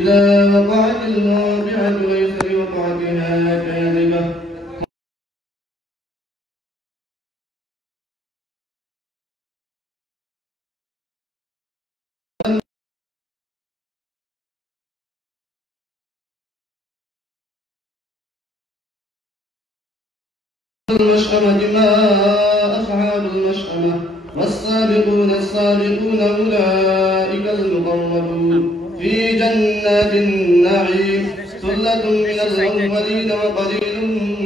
إذا وقعت الواقعة ليس لوقعتها كاذبة المشأمة ما أصحاب المشأمة والسابقون السابقون أولئك المقربون في جنات النعيم ثلة من الأولين وقليل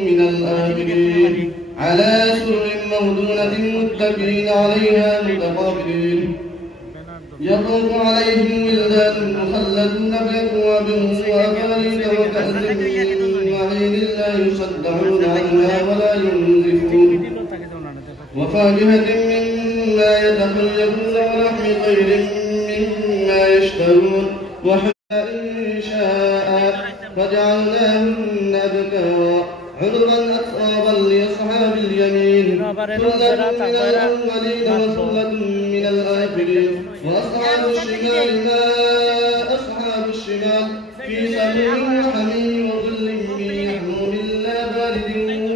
من الآخرين على سرر موضونة متكئين عليها متقابلين يطوف عليهم ولدان مخلدون بأكواب وأباريك وكأس من معين لا يصدعون عنها ولا ينزفون وفاكهة مما يتخيرون ولحم طير مما يشتهون وحساء شاء فجعلناهن أبكارا عربا أترابا لأصحاب اليمين ثلة من الأولين وثلة من الآخرين وأصحاب الشمال ما أصحاب الشمال في سموم وحميم وظل من يحموم لا بارد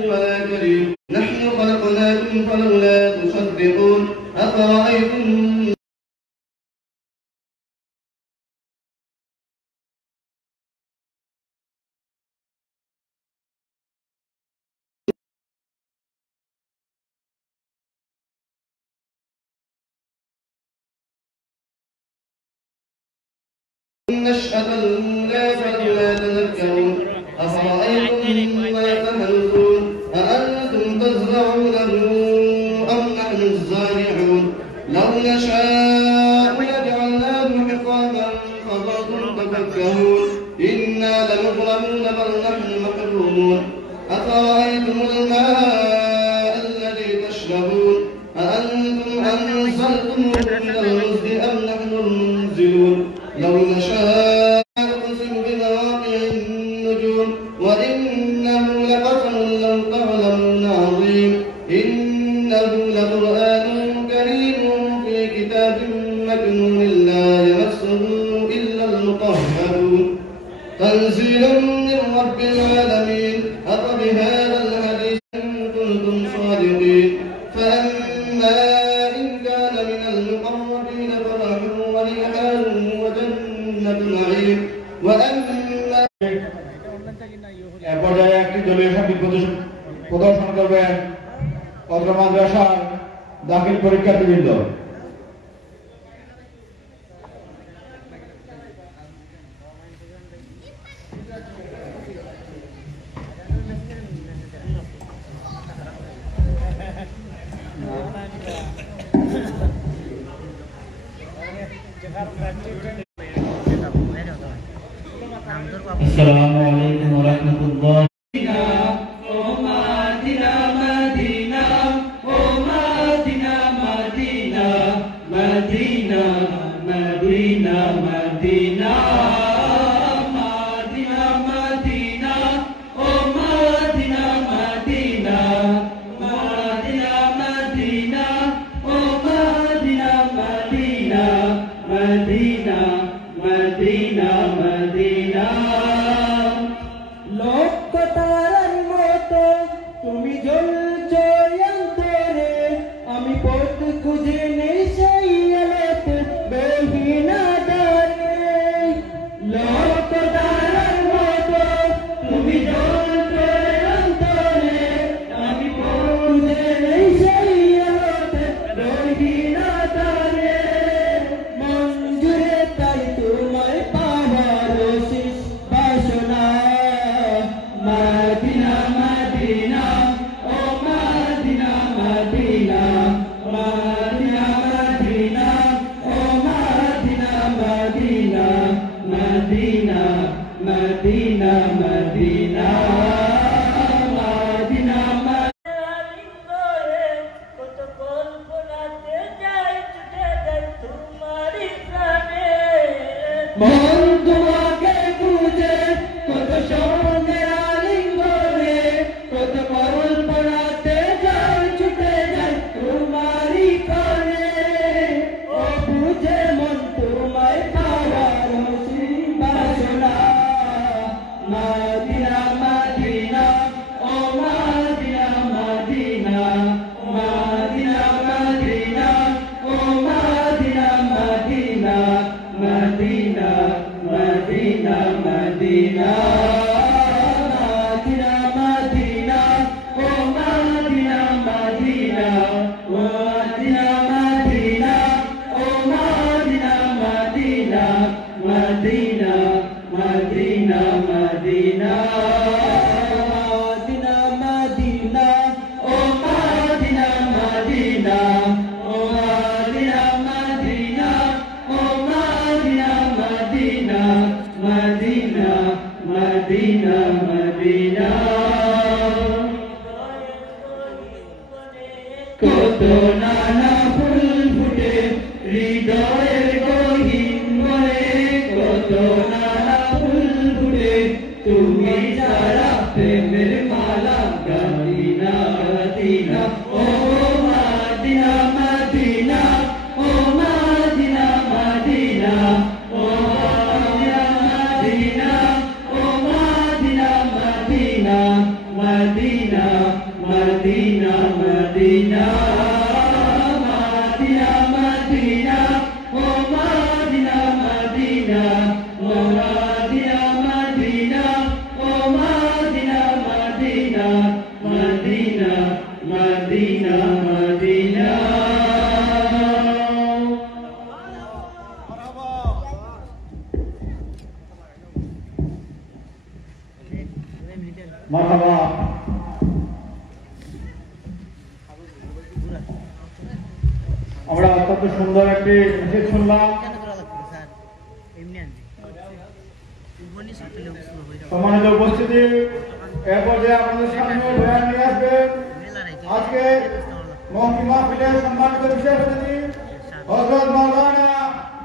ولا كريم نحن خلقناكم فلولا تصدقون أفرأيتم النشأة الأولى فلولا تذكرون أفرأيتم ما تحرثون أأنتم تزرعونه أم نحن الزارعون لو نشاء لجعلناه حطاما فظلتم تفكهون إنا لمغرمون بل نحن محرومون أفرأيتم الماء الذي تشربون أأنتم أنزلتموه من المزن أم نحن المنزلون لو نشاء نقسم بمواقع النجوم وإنه لقسم لو تعلمون عظيم إنه لقرآن كريم في كتاب مكنون لا يمسه إلا المطهرون تنزيل من رب العالمين أفبهذا الحديث كنتم صادقين فأما إن كان من المقربين فرح وريحان وجنة نعيم وأما পর্যায়ে একটি দলীয় সঙ্গীত প্রদর্শন করবেন অত্র মাদ্রাসার দাখিল পরীক্ষার্থীবৃন্দ। আসসালামু আলাইকুম ওয়া রাহমাতুল্লাহ। হৃদয়ের গহীন মনে কত নানা ফুল ফুটে তুমি ছাড়া প্রেমের মালা মদিনা মদিনা ও মদিনা মদিনা ও মদিনা মদিনা ও মদিনা ও মদিনা মদিনা মদিনা মদিনা মদিনা মারহাবা। আমরা অত্যন্ত সুন্দর একটি মেসেজ শুনলাম। সম্মানিত উপস্থিতি, এ পর্যায়ে আপনাদের সামনে বয়ান নিয়ে আসবেন আজকে মাহফিলের সম্মানিত বিশেষ অতিথি হযরত মাওলানা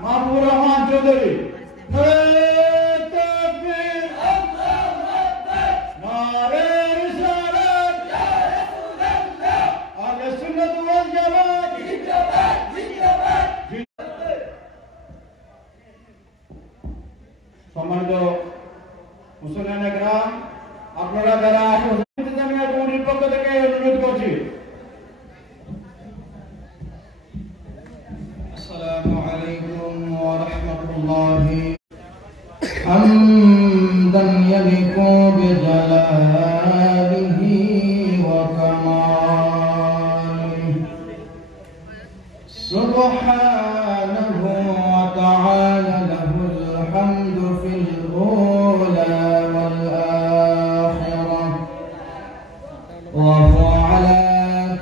মাহবুবুর রহমান চৌধুরী। সম্মানিত মুসলমান গ্রাম, আপনারা যারা কমিটির পক্ষ থেকে অনুরোধ করছি। আসসালামু আলাইকুম ওয়া রাহমাতুল্লাহি হামদান ইয়ালিকু বিজালালিহি ওয়া কামালিহি সুবহানাহু ওয়া তাআলা লাহুল হামদু ফিল উলা ওয়াল আখিরাহ ওয়া হুwa আলা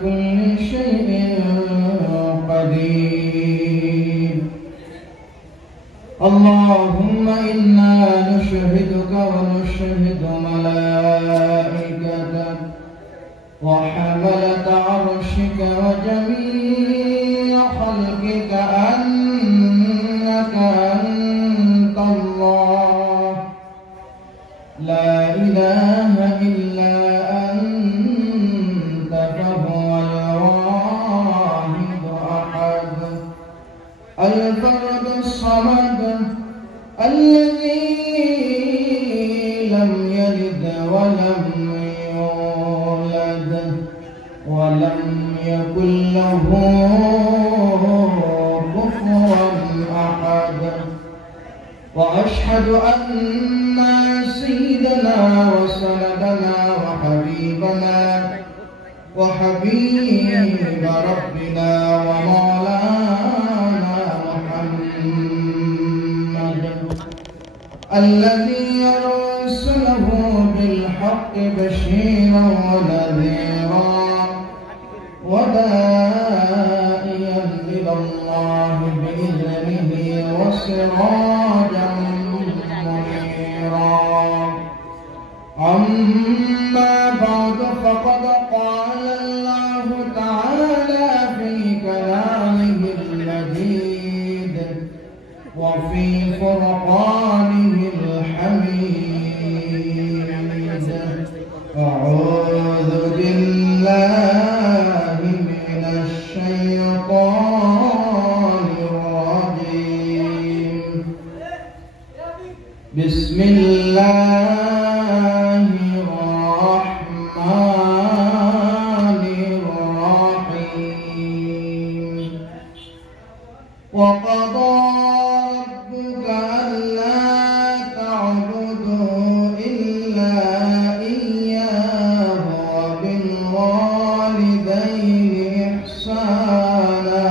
কুল্লি শাইইন qadir। اللهم إنا نشهدك ونشهد ملائكتك وحملة عرشك وجميع خلقك أنك أنت الله لا إله إلا أنت فهو الواحد أحد الفرد الصمد الذي لم يلد ولم يولد ولم يكن له كفوا أحد وأشهد أن سيدنا وسندنا وحبيب ربنا ومولانا محمد الذي أرسله بالحق بشيرا ونذيرا وداعيا إلى الله بإذنه وسراجا منيرا أما بعد فقد قال الله تعالى في كلامه المجيد وفي فرقانه الحميد أعوذ بالله من الشيطان الرجيم بسم الله الرحمن الرحيم وقضى ربك ألا تعبدوا إلا إياه وبالوالدين إحسانا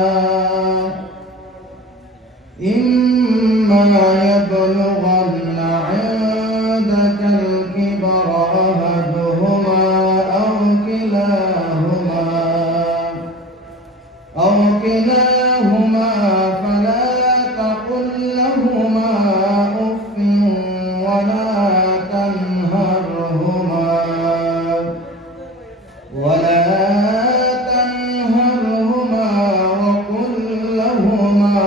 إما يبلغن عندك الكبر أحدهما أو كلاهما فلا تقل لهما أف ولا تنهرهما وقل لهما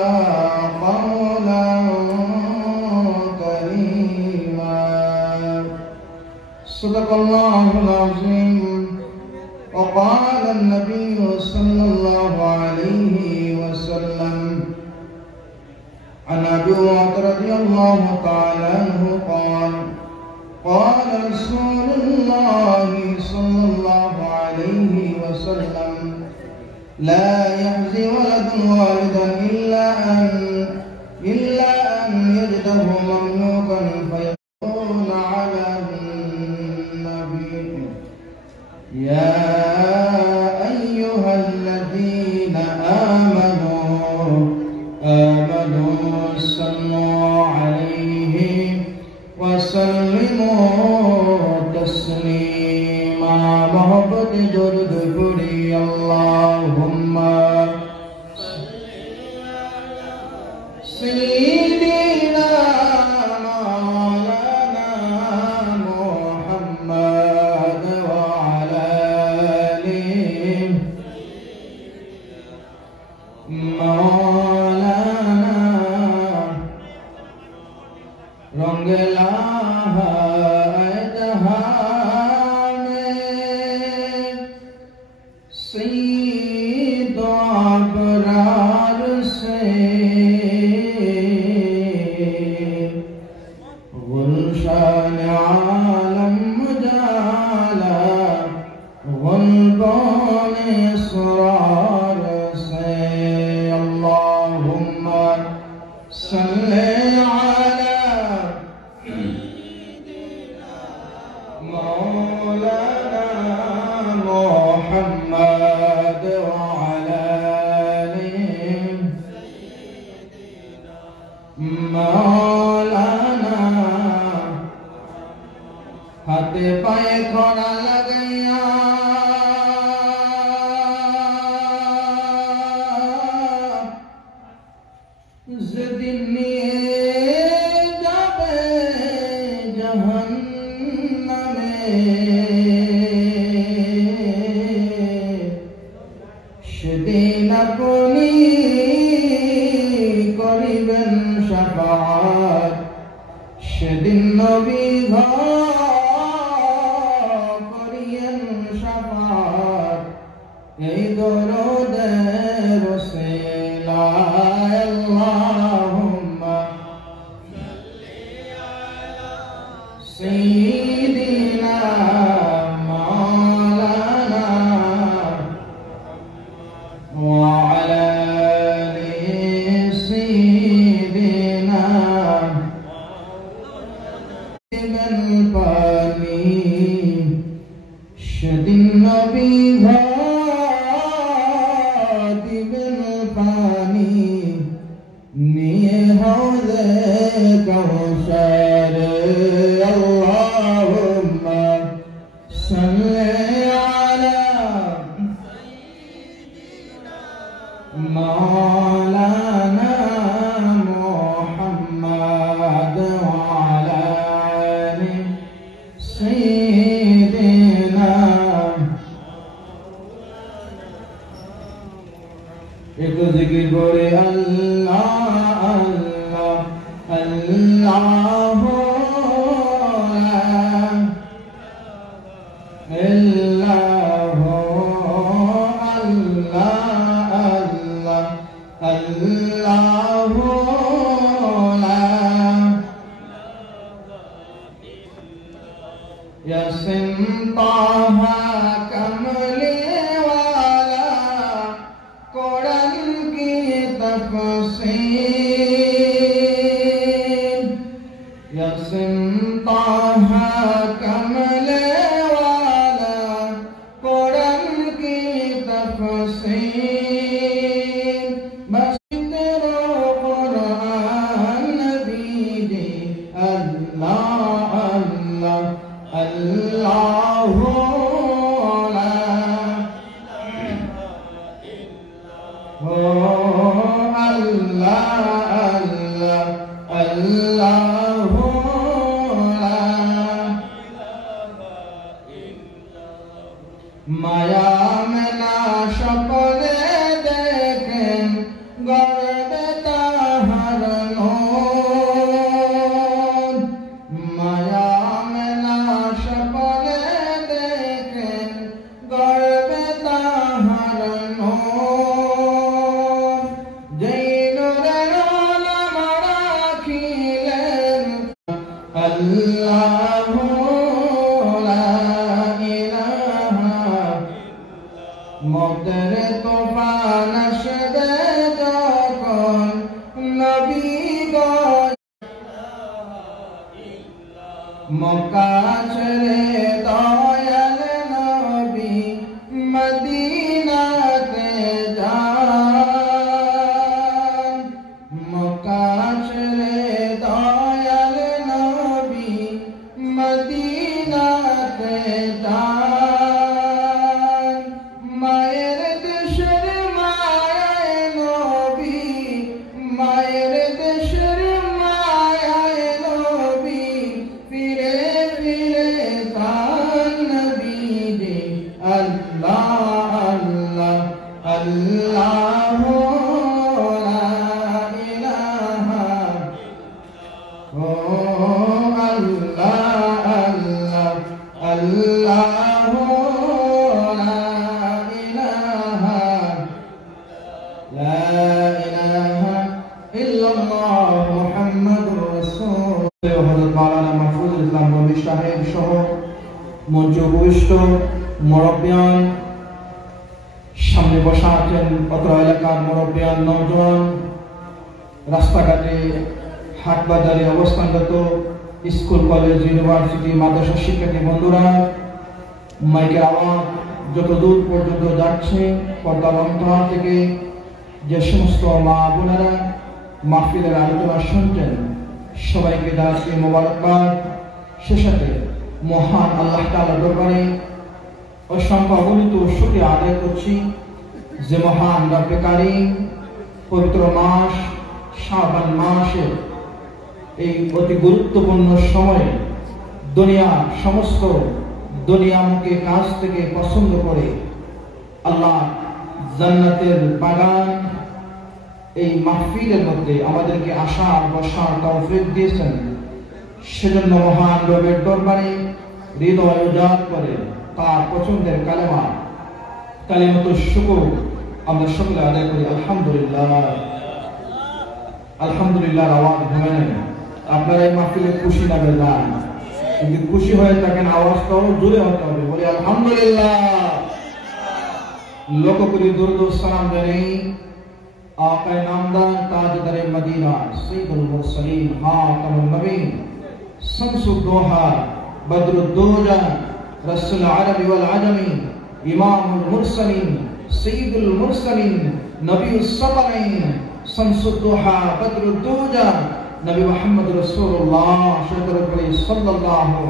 الله العظيم. وقال النبي صلى الله عليه وسلم عن أبي هريرة رضي الله تعالى عنه قال قال رسول الله صلى الله عليه وسلم لا يحزي ولد والدا إلا أن يجده مملوكا فيكون على النبي يا أيها الذين آمنوا صلوا عليه وسلموا تسليما. محبت درد پڑھی اللهم سيدنا مولانا محمد وعلى آله مولانا رنگلا جہاں میں سید ابرار سے گلشن عالم جالا غلبان اسرار سے اللہم صلی مولانا محمد وعلى آله مولانا हाथ पाए खड़ा लगया ज़िंदगी जाबे जहन्नमे সেদিন আপনি করিবেন শাফাত সেদিন নবী করিয়েন শাফাত এই দরদের ওসিলায় আল্লাহুম্মা সাল্লি আলা সাইয়্যিদিনা মাওলানা وعلى آله سيدنا بالفاني شد النبي هادي بالفاني نيه حوض كوثر اللهم صل مولانا محمد وعلى آله سيدنا एक जिक्र बोले अल्लाह अल्लाह अल्लाह अल्लाह अल्लाह यासिन ताहा कमली वाला कुरान की तफसीर यासिन ताहा कमली वाला कुरान की तफसीर बस तेरा कुरान नबी दे अल्लाह अल्लाह अल्लाह ला अल्लाह अल्लाह अल्लाह माया में ना शपने देखें गर्दता हर नूर माया में ना शपने বদরের ওলামারা খিলেন আল্লাহু লা ইলাহা মদের তুফান আসবে যখন নবী মক্কা ছেড়ে দয়াল নবী মদিনাতে যান মক্কা ছেড়ে দয়াল নবী মদিনাতে যান মায়ের দেশের মায়ায় নবী মায়ের দেশের মায়ায় নবী ফিরে ফিরে তান নবী রে আল্লাহ আল্লাহ আল্লাহু লা ইলাহা ও আল্লাহ আল্লাহ আল্লাহু লা ইলাহা লা ইলাহা ইল্লাল্লাহ মুহাম্মাদুর রাসূলুল্লাহ হযরত মাওলানা মাহফুজুল ইসলাম রবি সাহেব সহ মঞ্চ উপবিষ্ট মুরব্বিয়ান সামনে বসা আছেন অত্র এলাকার মুরব্বিয়ান নওজোয়ান রাস্তাঘাটে হাট বাজারে অবস্থানরত স্কুল কলেজ ইউনিভার্সিটি মাদ্রাসা শিক্ষার্থী বন্ধুরা মাইকের আওয়াজ যত দূর পর্যন্ত যাচ্ছে পর্দার অন্তরাল থেকে যে সমস্ত মা বোনেরা মাহফিলের আলোচনা শুনছেন সবাইকে জানাচ্ছি মোবারকবাদ সে সাথে মহান আল্লাহ তাআলার দরবারে অসংখ্য অগণিত শুকরিয়া আদায় করছি যে মহান রব্বে কারীম পবিত্র মাস শাবান মাসে এই অতি গুরুত্বপূর্ণ সময়ে সমস্ত দুনিয়ামুখী কাজ থেকে পছন্দ করে আল্লাহ জান্নাতের বাগান এই মাহফিলের মধ্যে আমাদেরকে আসার বসার তৌফিক দিয়েছেন সেজন্য মহান রবের দরবারে হৃদয় উজাড় করে তার পছন্দের কালিমাতুশ শুকর আমরা সকলে আদায় করি আলহামদুলিল্লাহ আলহামদুলিল্লাহ আওয়াজ ভেঙে আপনারা এই মাহফিলে খুশি না বেজান যদি খুশি হয়ে থাকেন আওয়াজটাও জোরে হতে হবে বলি আলহামদুলিল্লাহ লোক করি দরুদ ও সালাম জানাই আকায়ে নামদার তাজদারে মদিনা সাইয়্যিদুল মুরসালিন খাতামুন নবীন শামসুদ দোহা বদরুদ দুজা রাসূল আরবি ওয়াল আজমি ইমামুল মুরসালিন সাইয়্যিদুল মুরসালিন নবিয়ুস সালামিন শামসুদ দোহা বদরুদ দুজা নবী মুহাম্মদ রাসূলুল্লাহ সাল্লাল্লাহু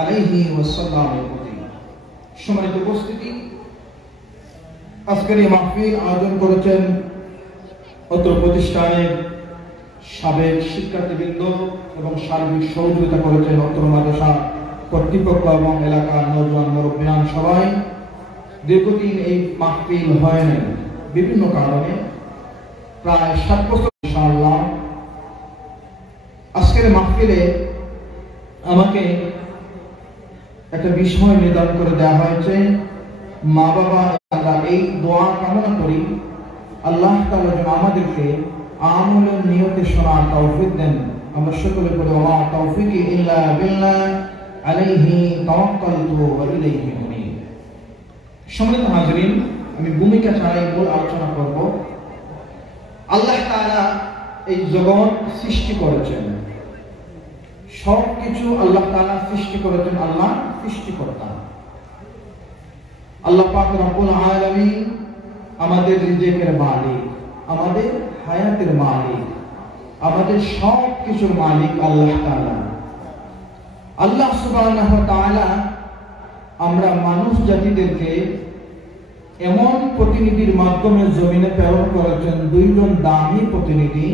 আলাইহি ওয়াসাল্লামের প্রতি সম্মানিত উপস্থিতি আজকের এই মাহফিল আয়োজন করেছেন অত্র প্রতিষ্ঠানের সাবেক শিক্ষার্থীবৃন্দ এবং সার্বিক সহযোগিতা করেছেন অত্র মাদ্রাসা কর্তৃপক্ষ এবং এলাকার নওজোয়ান মুরব্বিয়ান সবাই। দীর্ঘদিন এই মাহফিল হয় না বিভিন্ন কারণে, প্রায় 7 বছর ইনশাআল্লাহ। আজকের মাহফিলে আমাকে একটা বিষয় নির্ধারণ করে দেওয়া হয়েছে। মা বাবা আমরা এই দোয়া কামনা করি আল্লাহ তাআলা যেন আমাদেরকে আমলের নিয়তে শোনার তৌফিক দেন। আমরা সকলে বলি ওয়া তাওফিকি ইল্লা বিল্লাহ আলাইহি তাওয়াক্কালতু ওয়া ইলাইহি উনীব। সম্মানিত হাজিরিন, আমি ভূমিকা ছাড়াই মূল আলোচনা করব। আল্লাহ তাআলা এই জগৎ সৃষ্টি করেছেন, সবকিছু আল্লাহ তাআলা সৃষ্টি করেছেন। আল্লাহ সৃষ্টিকর্তা, আল্লাহ পাক রব্বুল আলামিন আমাদের রিজিকের মালিক, আমাদের হায়াতের মালিক, আমাদের সব কিছুর মালিক আল্লাহ তাআলা। আল্লাহ সুবহানাহু ওয়া তাআলা আমরা মানুষ জাতিদেরকে এমন প্রতিনিধির মাধ্যমে জমিনে প্রেরণ করেছেন, 2 জন দামি প্রতিনিধি,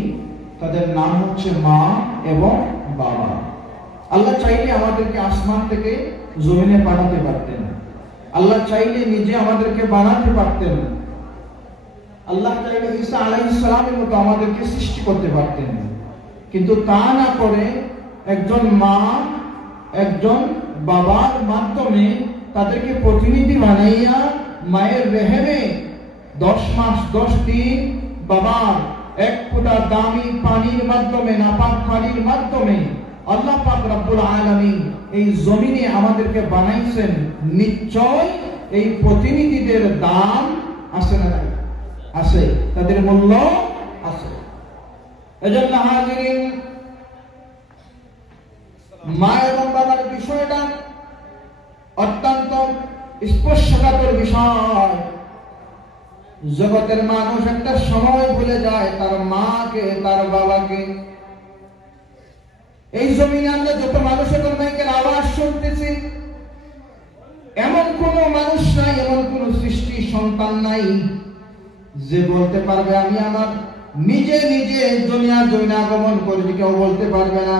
তাদের নাম হচ্ছে মা এবং বাবা। আল্লাহ চাইলে আমাদেরকে আসমান থেকে জমিনে পাঠাতে পারতেন, আল্লাহ চাইলে নিজে আমাদেরকে বানাতে পারতেন, আল্লাহ চাইলে ঈসা আলাইহিস সালামের মতো আমাদেরকে সৃষ্টি করতে পারতেন। কিন্তু তা না করে একজন মা একজন বাবার মাধ্যমে তাদেরকে প্রতিনিধি বানাইয়া মায়ের রেহেমে 10 মাস 10 দিন বাবার এক ফোঁটা দামি পানির মাধ্যমে, নাপাক পানির মাধ্যমে আল্লাহ পাক রব্বুল আলামিন এই জমিনে আমাদেরকে বানাইছেন। নিশ্চয় এই প্রতিনিধিদের দাম আছে না নাই? আছে, তাদের মূল্য আছে। এজন্য হাজিরিন, মা এবং বাবার বিষয়টা অত্যন্ত স্পর্শকাতর বিষয়। জগতের মানুষ একটা সময় ভুলে যায় তার মাকে, তার বাবাকে। এই জমিনে আমরা যত মানুষের মাইকের আওয়াজ শুনতেছি, এমন কোন মানুষ নাই, এমন কোন সৃষ্টি সন্তান নাই যে বলতে পারবে আমি আমার নিজে নিজে দুনিয়া আগমন করেছি। কেউ বলতে পারবে না।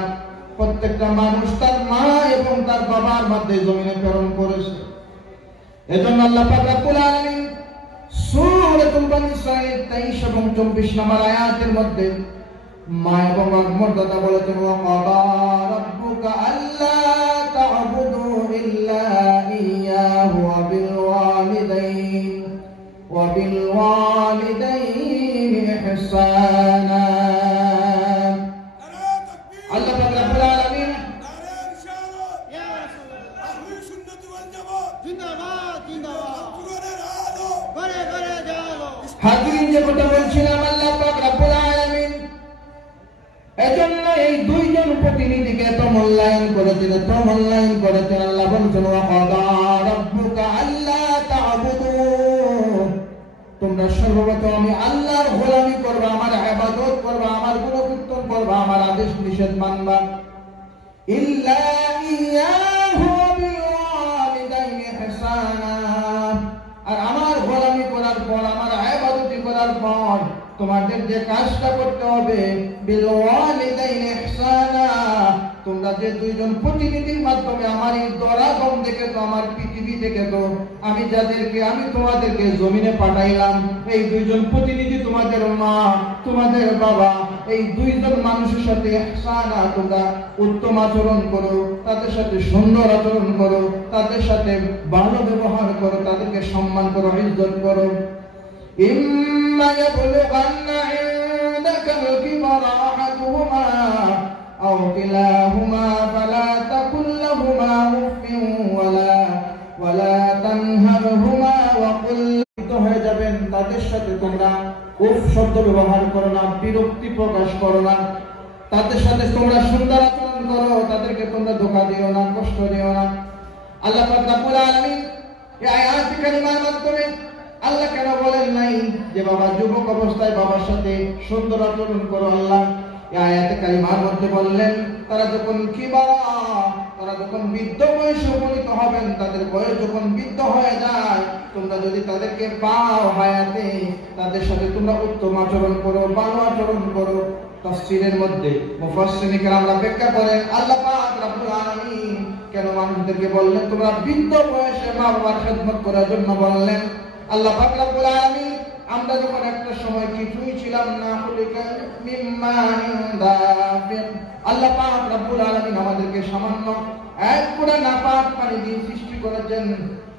প্রত্যেকটা মানুষ তার মা এবং তার বাবার মধ্যে জমিনে প্রেরণ করেছে। এজন্য আল্লাহ পাক রব্বুল আলামিন সূরাতুল বনী ইসরাঈল 23 এবং 24 নম্বর আয়াতের মধ্যে মা এবং বাবার মর্যাদা বলেছেন, ওয়া ক্বাদা রাব্বুকা আল্লা তা'বুদু ইল্লা ইয়্যাহু ওয়া বিল ওয়ালিদাইনি ইহসানা। আল্লাহ পাক রব্বুল আলামিন হাজিরিন যে কথা বলছিলাম, আল্লাহ পাক রব্বুল আলামিন এজন্য এই দুইজন প্রতিনিধিকে এত মূল্যায়ন করেছেন, এত মূল্যায়ন করেছেন। আল্লাহ বলছেন, ওয়া ক্বাদা রাব্বুকা আল্লা তা'বুদু, তোমরা সর্বপ্রথম আমি আল্লাহর গোলামি করবা, আমার ইবাদত করবা, আমার গুণকীর্তন করবা, আমার আদেশ নিষেধ মানবা। ইল্লা ইয়্যাহু ওয়া বিল ওয়ালিদাইনি ইহসানা, আর আমার গোলামি করার পর, আমার ইবাদত করার পর তোমাদের যে কাজটা করতে হবে, বিল ওয়ালিদাইনি ইহসানা, তোমরা যে দুইজন প্রতিনিধির মাধ্যমে আমার এই দরাগম দেখেছো, আমার পৃথিবী দেখেছো, আমি তোমাদেরকে জমিনে পাঠাইলাম, এই দুইজন প্রতিনিধি তোমাদের মা, তোমাদের বাবা, এই দুইজন মানুষের সাথে ইহসানা, তোমরা উত্তম আচরণ করো, তাদের সাথে সুন্দর আচরণ করো, তাদের সাথে ভালো ব্যবহার করো, তাদেরকে সম্মান করো, ইজ্জত করো। ইম্মা ইয়াবলুগান্না ইনদাকাল কিবারা আহাদুহুমা আও কিলাহুমা ফালা তাকুল লাহুমা উফিন ওয়ালা তানহারহুমা ওয়া কুল, হয়ে যাবেন তাদের সাথে তোমরা উফ শব্দ ব্যবহার করো না, বিরক্তি প্রকাশ করো না, তাদের সাথে তোমরা সুন্দর আচরণ করো, তাদেরকে তোমরা ধোঁকা দিও না, কষ্ট দিও না। আল্লাহ পাক রব্বুল আলামিন এই আয়াত কারিমার মাধ্যমে আল্লাহ কেন বলেন নাই যে বাবা যুবক অবস্থায় বাবার সাথে সুন্দর আচরণ করো? আল্লাহ এই আয়াতে কারিমার মধ্যে বললেন তারা যখন তারা যখন বৃদ্ধ বয়সে উপনীত হবেন, তাদের বয়স যখন বৃদ্ধ হয়ে যায়, তোমরা যদি তাদেরকে পাও হায়াতে, তাদের সাথে তোমরা উত্তম আচরণ করো, ভালো আচরণ করো। তাফসীরের মধ্যে মুফাসসিরিন কেরামরা ব্যাখ্যা করেন আল্লাহ পাক রব্বুল আলামিন কেন মানুষদেরকে বললেন তোমরা বৃদ্ধ বয়সে মা বাবার খেদমত করার জন্য বললেন। আল্লাহ পাক রব্বুল আলামিন আমরা যখন একটা সময় কিছুই ছিলাম না, আল্লাহ পাক রব্বুল আলামিন আমাদেরকে সামান্য এক ফোঁটা নাপাক পানি দিয়ে সৃষ্টি করেছেন।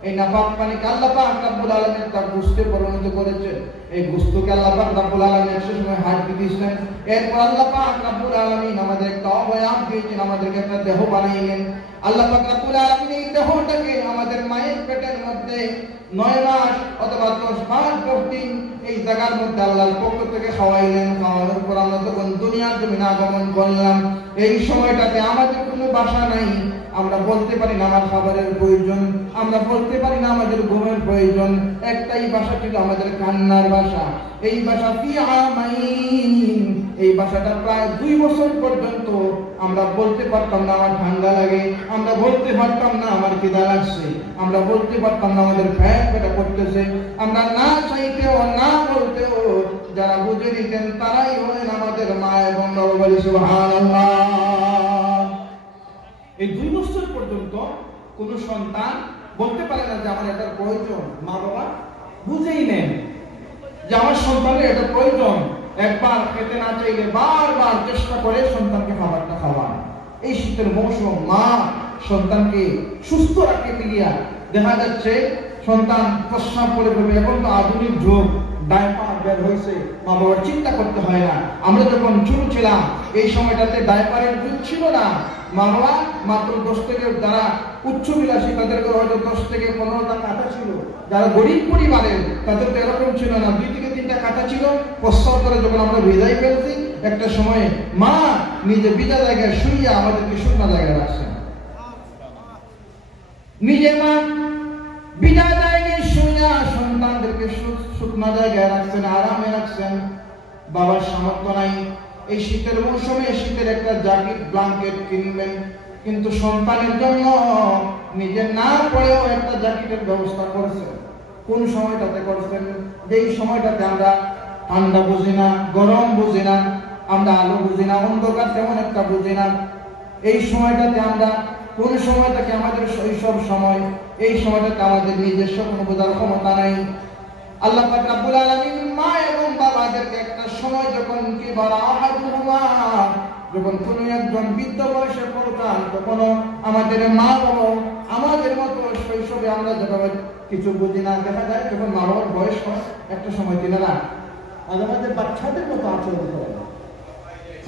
এই নাপাক পানিকে আল্লাহ পাক রব্বুল আলামিন তার গোশতে পরিণত করেছেন। এই গোশতকে আল্লাহ পাক রব্বুল আলামিন একটা সময় হাড় দিয়েছেন। এরপর আল্লাহ পাক রব্বুল আলামিন আমাদের একটা অবয়ব দিয়েছেন, আমাদেরকে একটা দেহ বানাইলেন। আল্লাহ পাক রব্বুল আলামিন এই দেহটাকে আমাদের মায়ের পেটের মধ্যে 9 মাস অথবা 10 মাস 10 দিন এই জায়গার মধ্যে আল্লাহর পক্ষ থেকে খাওয়াইলেন। খাওয়ানোর পর আমরা তখন দুনিয়ার জমিনে আগমন করলাম। এই সময়টাতে আমাদের কোনো বাসা নাই, আমরা বলতে পারি না আমার খাবারের প্রয়োজন, আমরা বলতে পারি না আমাদের ঘুমের প্রয়োজন। একটাই ভাষা ছিল আমাদের কান্নার ভাষা। এই ভাষা এই ভাষাটা প্রায় 2 বছর পর্যন্ত আমরা বলতে পারতাম না আমার ঠান্ডা লাগে, আমরা বলতে পারতাম না আমার খিদা লাগছে, আমরা বলতে পারতাম না আমাদের পেটা করতেছে। আমরা না চাইতেও না বলতেও যারা বুঝে নিতেন তারাই হলেন আমাদের মা এবং বাবা। বলি সুবহানাল্লাহ। এই 2 বছর পর্যন্ত কোন সন্তান বলতে পারে না যে আমার এটার প্রয়োজন। মা বাবা বুঝেই নেন যে আমার সন্তানের এটা প্রয়োজন। একবার খেতে না চাইলে বারবার চেষ্টা করে সন্তানকে খাবারটা খাওয়ান। এই শীতের মৌসুম মা সন্তানকে সুস্থ রাখতে গিয়া দেখা যাচ্ছে সন্তান প্রস্রাব করে ফেলবে। এখন তো আধুনিক যুগ, ডায়পার বের হয়েছে, মা বাবার চিন্তা করতে হয় না। আমরা যখন ছোট ছিলাম এই সময়টাতে ডায়পারের যুগ ছিল না। মা বাবা মাত্র 10 থেকে, যারা উচ্চবিলাসী তাদের হয়তো 10 থেকে 15টা কাঁথা ছিল, যারা গরিব পরিবারের তাদের তো এরকম ছিল না, 2 থেকে 3টা কাঁথা ছিল। প্রস্তাব করে যখন আমরা বিদায় ফেলছি একটা সময়ে মা নিজে বিদা জায়গায় শুইয়া আমাদেরকে শুকনা জায়গায় রাখছেন। নিজে মা বিদায় জায়গায় শুইয়া সন্তানদেরকে শুকনা জায়গায় রাখছেন, আরামে রাখছেন। বাবার সামর্থ্য নাই, এই শীতের মৌসুমে শীতের একটা জ্যাকেট ব্ল্যাঙ্কেট কিনবেন, কিন্তু সন্তানের জন্য নিজে না পড়েও একটা জ্যাকেটের ব্যবস্থা করছেন। কোন সময়টাতে করছেন? যেই সময়টাতে আমরা ঠান্ডা বুঝি না, গরম বুঝি না, আমরা আলো বুঝি না, অন্ধকার তেমন একটা বুঝি না। এই সময়টাতে আমরা কোন সময়টাকে আমাদের শৈশব সময়, এই সময়টাতে আমাদের নিজস্ব কোনো বোঝার ক্ষমতা নাই। আল্লাহ পাক রব্বুল আলামিন মা এবং বাবাদেরকে একটা সময় যখন যখন কোনো একজন বৃদ্ধ বয়সে পৌঁছান, তখন আমাদের মা বাবা আমাদের মতো শৈশবে আমরা যেভাবে কিছু বুঝি না, দেখা যায় যখন মা বাবার বয়স হয় একটা সময় তিনারা আমাদের বাচ্চাদের মতো আচরণ করে।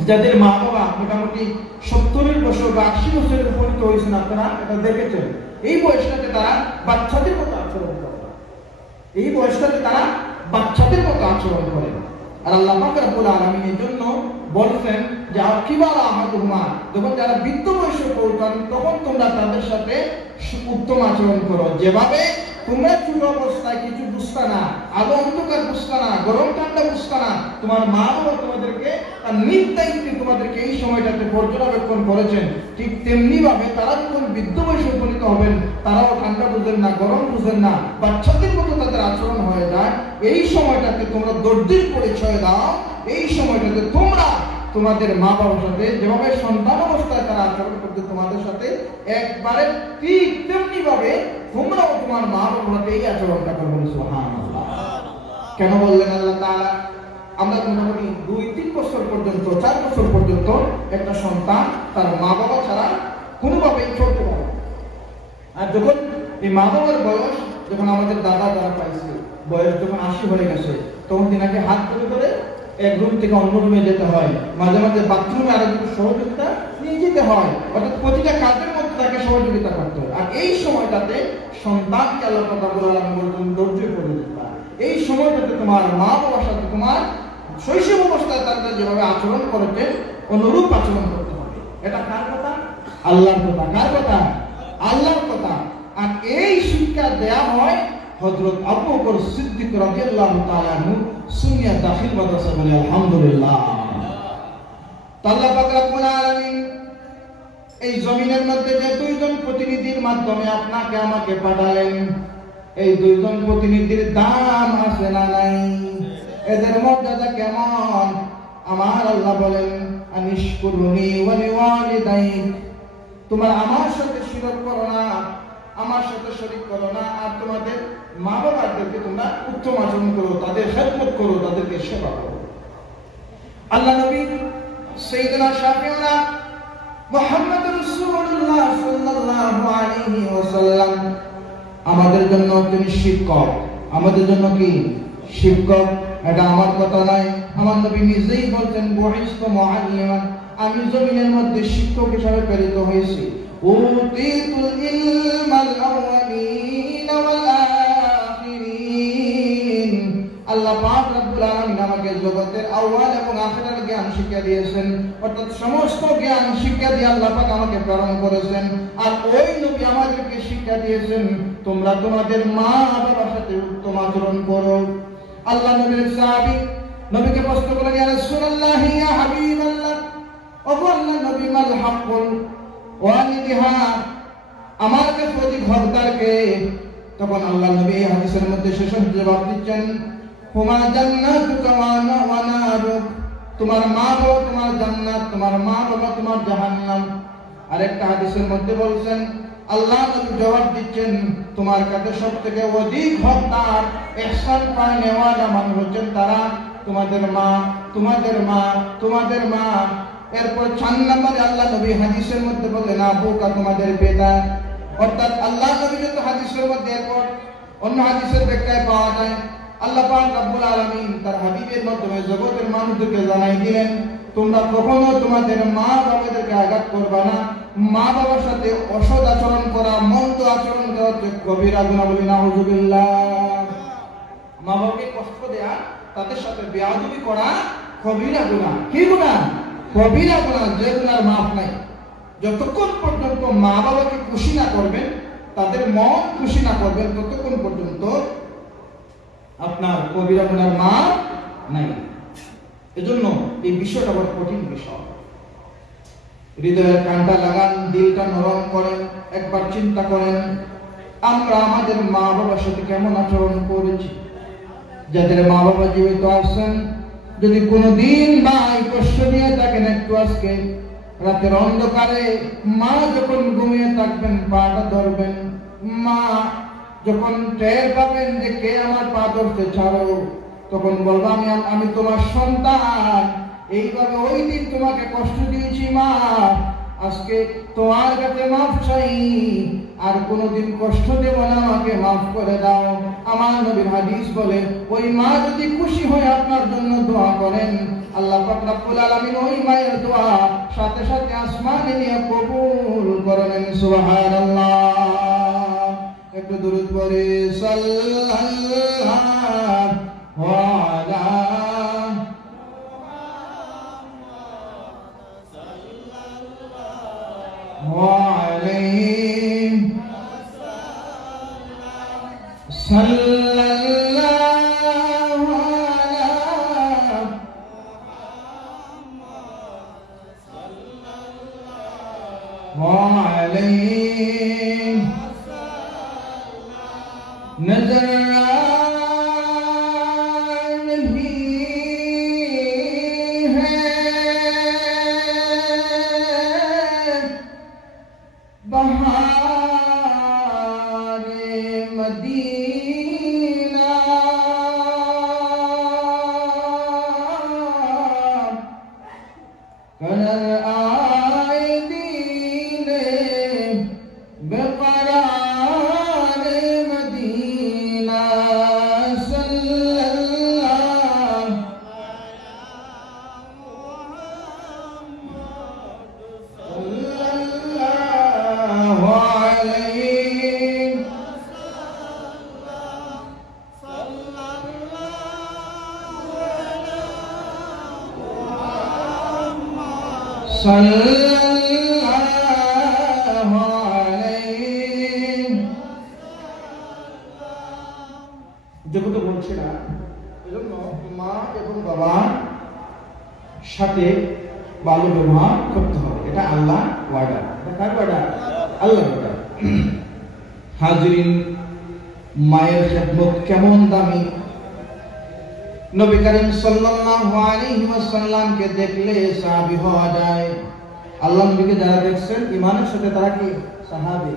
যাদের মা বাবা মোটামুটি 70 বছর বা 80 বছরের উপনীত হয়েছেন, আপনারা এটা দেখেছেন, এই বয়সটাতে তারা বাচ্চাদের মতো আচরণ করে। এই বয়সটাতে তারা বাচ্চাদের মতো আচরণ করে। আর আল্লাহ পাক রব্বুল আলামিন এর জন্য বলছেন যে কিবারা আহাদুহুমা, যখন যারা বৃদ্ধ বয়সে পৌঁছান তখন তোমরা তাদের সাথে উত্তম আচরণ করো। যেভাবে তোমরা ছোট অবস্থায় কিছু বুঝতা না, আলো অন্ধকার বুঝতা না, গরম ঠান্ডা বুঝতা না, তোমার মা বাবা তোমাদেরকে তার নিজ দায়িত্বে তোমাদেরকে এই সময়টাতে পর্যবেক্ষণ করেছেন, ঠিক তেমনি ভাবে তারা যখন বৃদ্ধ বয়সে উপনীত হবেন তারাও ঠান্ডা বুঝেন না, গরম বুঝেন না, বাচ্চাদের মতো তাদের আচরণ হয়ে যায়। এই সময়টাতে তোমরা দর্জির পরিচয় দাও। এই সময়টাতে তোমরা তোমাদের মা বাবার সাথে যেভাবে সন্তান অবস্থায় তারা আচরণ করতে তোমাদের সাথে একবারে ঠিক তেমনি ভাবে তোমরাও তোমার মা বাবার সাথে এই আচরণটা করবে। সুবহানাল্লাহ। কেন বললেন আল্লাহ তাআলা? আমরা মোটামুটি 2-3 বছর পর্যন্ত, 4 বছর পর্যন্ত একটা সন্তান তার মা বাবা ছাড়া কোনোভাবেই চলতে পারে। আর যখন এই মা বাবার বয়স, যখন আমাদের দাদা যারা পাইছে বয়স যখন 80 হয়ে গেছে, তখন তিনাকে হাত ধরে ধরে এক রুম থেকে অন্য রুমে যেতে হয়, মাঝে মাঝে বাথরুমে আরেকটু সহযোগিতা নিয়ে যেতে হয়, অর্থাৎ প্রতিটা কাজের মধ্যে তাকে সহযোগিতা করতে হয়। আর এই সময়টাতে সন্তানকে আল্লাহ রাব্বুল আলামিন বলছেন ধৈর্য করে দিতে। এই সময়টাতে তোমার মা বাবার সাথে তোমার শৈশব অবস্থায় তারা যেভাবে আচরণ করেছে অনুরূপ আচরণ করতে হবে। এটা কার কথা? আল্লাহর কথা। কার কথা? আল্লাহর কথা। আর এই শিক্ষা দেয়া হয় হযরত আবু বকর সিদ্দিক রাদিয়াল্লাহু তাআলা আনহু সুন্নিয়া দাখিল মাদ্রাসা বলে। আলহামদুলিল্লাহ। আল্লাহ পাক রব্বুল আলামিন এই জমিনের মধ্যে যে 2 জন প্রতিনিধির মাধ্যমে আপনাকে আমাকে পাঠালেন, এই 2 জন প্রতিনিধির দাম আছে না নাই? এদের মর্যাদা কেমন? আমার আল্লাহ বলেন আনিশকুরুনি ওয়া লিওয়ালিদাইক, তোমরা আমার সাথে শিরক করো না, আমার সাথে শরীক করো না, আর তোমাদের মা বাবাদেরকে তোমরা উত্তম আচরণ করো, তাদের খেদমত করো, তাদেরকে সেবা করো। আল্লাহ নবী সাইয়েদনা শাফিউনা মুহাম্মদ রাসূলুল্লাহ সাল্লাল্লাহু আলাইহি ওয়াসাল্লাম আমাদের জন্য তিনি শিক্ষক। আমাদের জন্য কি শিক্ষক? এটা আমার কথা নয়, আমার নবী নিজেই বলতেন বুইসতু মুআল্লিমান, আমি জমিনের মধ্যে শিক্ষক হিসেবে প্রেরিত হয়েছি। উতিতুল ইলমাল আউয়ালিন ওয়াল আখিরিন, আল্লাহ পাক রব্বুল আলামিন আমাকে জগতের আউয়াল এবং আখিরার জ্ঞান শিক্ষা দিয়েছেন, অর্থাৎ সমস্ত জ্ঞান শিক্ষা দিয়ে আল্লাহ পাক আমাকে প্রেরণ করেছেন। আর ওই নবী আমাদেরকে শিক্ষা দিয়েছেন তোমরা তোমাদের মা বাবার সাথে উত্তম আচরণ করো। আল্লাহ নবীর সাহাবী নবীকে প্রশ্ন করলেন, ইয়া রাসূলুল্লাহ ইয়া হাবিবাল্লাহ, ওগো আল্লাহ নবী, মাল হাক্কুল ওয়ালিদিহা, আমার কাছে অধিক হকদার কে? তখন আল্লাহ নবী হাদিসের মধ্যে শেষ জবাব দিচ্ছেন, হুমা জান্নাতুকা ওয়া নারুক, তোমার মা বাবা তোমার জান্নাত, তোমার মা বাবা তোমার জাহান্নাম। আরেকটা হাদিসের মধ্যে বলছেন, আল্লাহ নবী জবাব দিচ্ছেন, তোমার কাছে সবথেকে অধিক হকদার ইহসান পায় নেওয়ালা মানুষ হচ্ছেন তারা তোমাদের মা, তোমাদের মা, তোমাদের মা। এরপর 4 নম্বরে আল্লাহ নবী হাদিসের মধ্যে বলেন, আবুকা, তোমাদের পিতা। অর্থাৎ আল্লাহ নবী যত হাদিসের মধ্যে এরপর অন্য হাদিসের ব্যাখ্যায় পাওয়া যায়, আল্লাহ পাক রব্বুল আলামিন তার হাবিবের মাধ্যমে জগতের মানুষদেরকে জানাই দিলেন, তোমরা কখনো তোমাদের মা বাবাদেরকে আঘাত করবা না। মা বাবার সাথে অসৎ আচরণ করা, মন্দ আচরণ করা হচ্ছে কবিরা গুনাহ, বলি নাউযুবিল্লাহ। মা বাবাকে কষ্ট দেয়া, তাদের সাথে বেয়াদবি করা কবিরা গুনাহ। কি গুনাহ? কবিরা গুনাহ, যে গুনার মাফ নাই। যতক্ষণ পর্যন্ত মা বাবাকে খুশি না করবেন, তাদের মন খুশি না করবেন, ততক্ষণ পর্যন্ত আপনার কবিরা গুনার মাফ নাই। এজন্য এই বিষয়টা বড় কঠিন বিষয়। হৃদয়ের কানটা লাগান, দিলটা নরম করেন, একবার চিন্তা করেন আমরা আমাদের মা বাবার সাথে কেমন আচরণ করেছি। যাদের মা বাবা জীবিত আছেন, যদি কোনোদিন ভাই কষ্ট নিয়ে থাকেন, একটু আজকে রাতের অন্ধকারে মা যখন ঘুমিয়ে থাকবেন, পাটা ধরবেন। মা যখন টের পাবেন যে কে আমার পা ধরতে, ছাড়ো, তখন বলবো আমি তোমার সন্তান, এইভাবে ওই দিন তোমাকে কষ্ট দিয়েছি মা, আজকে তোমার কাছে মাফ চাই, আর কোনোদিন কষ্ট দেব না, আমাকে মাফ করে দাও। আমার নবীর হাদিস বলে, ওই মা যদি খুশি হয়ে আপনার জন্য দোয়া করেন, আল্লাহ পাক রব্বুল আলামিন ওই মায়ের দোয়া সাথে সাথে আসমানে নিয়ে কবুল করেন। সুবহানাল্লাহ। একটু দুরূদ পড়ে সাল্লাল্লাহু আলা وعليه صلى الله على وعليه نظر যেগুলো বলছি না, এজন্য মা এবং বাবার সাথে ভালো ব্যবহার করতে হবে। এটা আল্লাহ ওয়াদা। এটা কার ওয়াদা? আল্লাহ ওয়াদা। হাজিরিন, মায়ের খেদমত কেমন দামি। নবী করিম সাল্লাল্লাহু আলাইহি ওয়াসাল্লামকে দেখলে সাহাবী হওয়া যায়। আল্লাহ নবীকে যারা দেখছেন ঈমানের সাথে, তারা কি সাহাবী।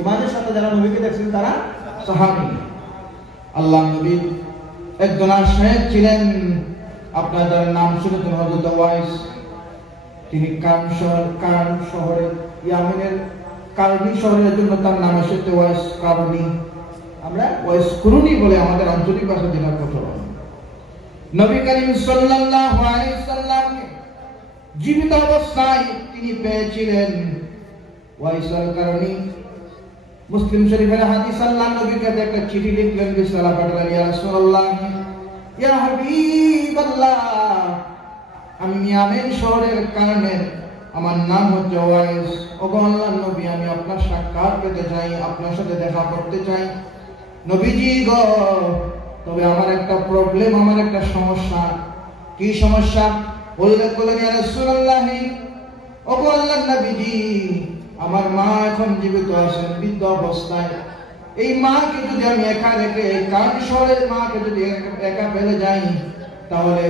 ঈমানের সাথে যারা নবীকে দেখছেন তারা সাহাবী। আল্লাহ নবী একজন শায়েখ ছিলেন, আপনাদের নাম শুনেছেন হযরত ওয়াইস। তিনি কারণ শহরে, ইয়ামেনের কারণী শহরের জন্য তার নাম এসেছে ওয়াইস কারণী। আমরা ওয়াইস কুরুনি বলে আমাদের আঞ্চলিক ভাষা জেলার কথা। নবী করিম সাল্লাল্লাহু আলাইহি সাল্লামকে জীবিত অবস্থায় তিনি পেয়েছিলেন। ওয়াইস কারণী মুসলিম শরীফের হাদিস, আল্লাহ নবীর কাছে একটা চিঠি লিখলেন, বিসমিল্লাহ পাঠালেন, ইয়া রাসূলুল্লাহ, ইয়া হাবিবাল্লাহ, আমি ইয়ামেন শহরের কারণে, আমার নাম হচ্ছে ওয়াইস। ওগো আল্লাহর নবী, আমি আপনার সাক্ষাৎ পেতে চাই, আপনার সাথে দেখা করতে চাই। নবীজি গো, তবে আমার একটা প্রবলেম, আমার একটা সমস্যা। কি সমস্যা? উল্লেখ করলেন, ইয়া রাসূলুল্লাহ, ওগো আল্লাহর নবীজি, আমার মা এখন জীবিত আছেন, বৃদ্ধ অবস্থায়। এই মাকে যদি আমি একা রেখে, কারণ শহরের মাকে যদি একা ফেলে যাই, তাহলে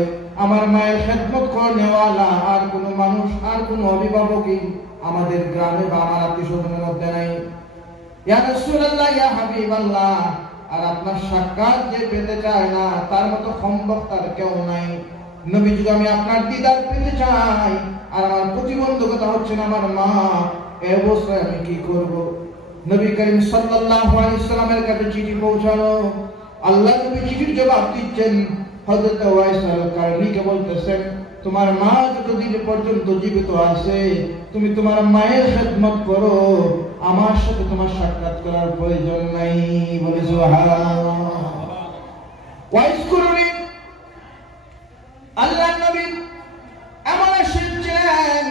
আমার মায়ের খেদমত করে নেওয়ালা আর কোনো মানুষ, আর কোনো অভিভাবকই আমাদের গ্রামে বা আমার আত্মীয়স্বজনের মধ্যে নাই। ইয়া রাসূলুল্লাহ, ইয়া হাবিবাল্লাহ, আর আপনার সাক্ষাৎ যে পেতে চায় না, তার মতো সম্ভক্তার কেউ নাই। নবী, যদি আমি আপনার দিদার পেতে চাই, আর আমার প্রতিবন্ধকতা হচ্ছে না আমার মা, এই অবস্থায় আমি কি করব? নবী করিম সাল্লাল্লাহু আলাইহি সাল্লামের কাছে চিঠি পৌঁছালো। আল্লাহ নবী চিঠির জবাব দিচ্ছেন, হযরত ওয়াইস আল-কারনীকে বলতেছেন, তোমার মা যতদিন পর্যন্ত জীবিত আছে তুমি তোমার মায়ের খেদমত করো, আমার সাথে তোমার সাক্ষাৎ করার প্রয়োজন নাই। বলে সুবহানাল্লাহ। ওয়াইস কুরনি আল্লাহ নবী এমন এসেছিলেন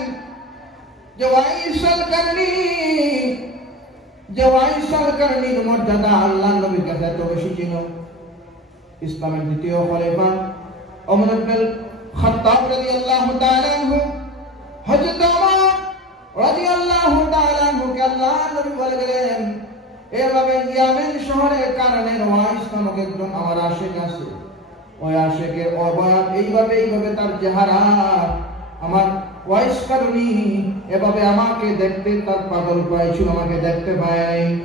যে ওয়াইস আল-কারনীর মর্যাদা আল্লাহ নবীর কাছে এত বেশি ছিল। ইসলামের দ্বিতীয় খলিফা ওমর ইবনে খাত্তাব রাদিয়াল্লাহু তাআলা আনহু, হযরত ওমর রাদিয়াল্লাহু তাআলা আনহুকে আল্লাহ নবী বলে গেলেন, এভাবে ইয়ামেন শহরের কারণের ওয়াইস নামক একজন আমার আশিক আছে, ওই আশিকের অবয়ব এইভাবে তার চেহারা, আমার ওয়াইস কারণী এভাবে আমাকে দেখতে তার পাগল পাইছিল, আমাকে দেখতে পায় নাই।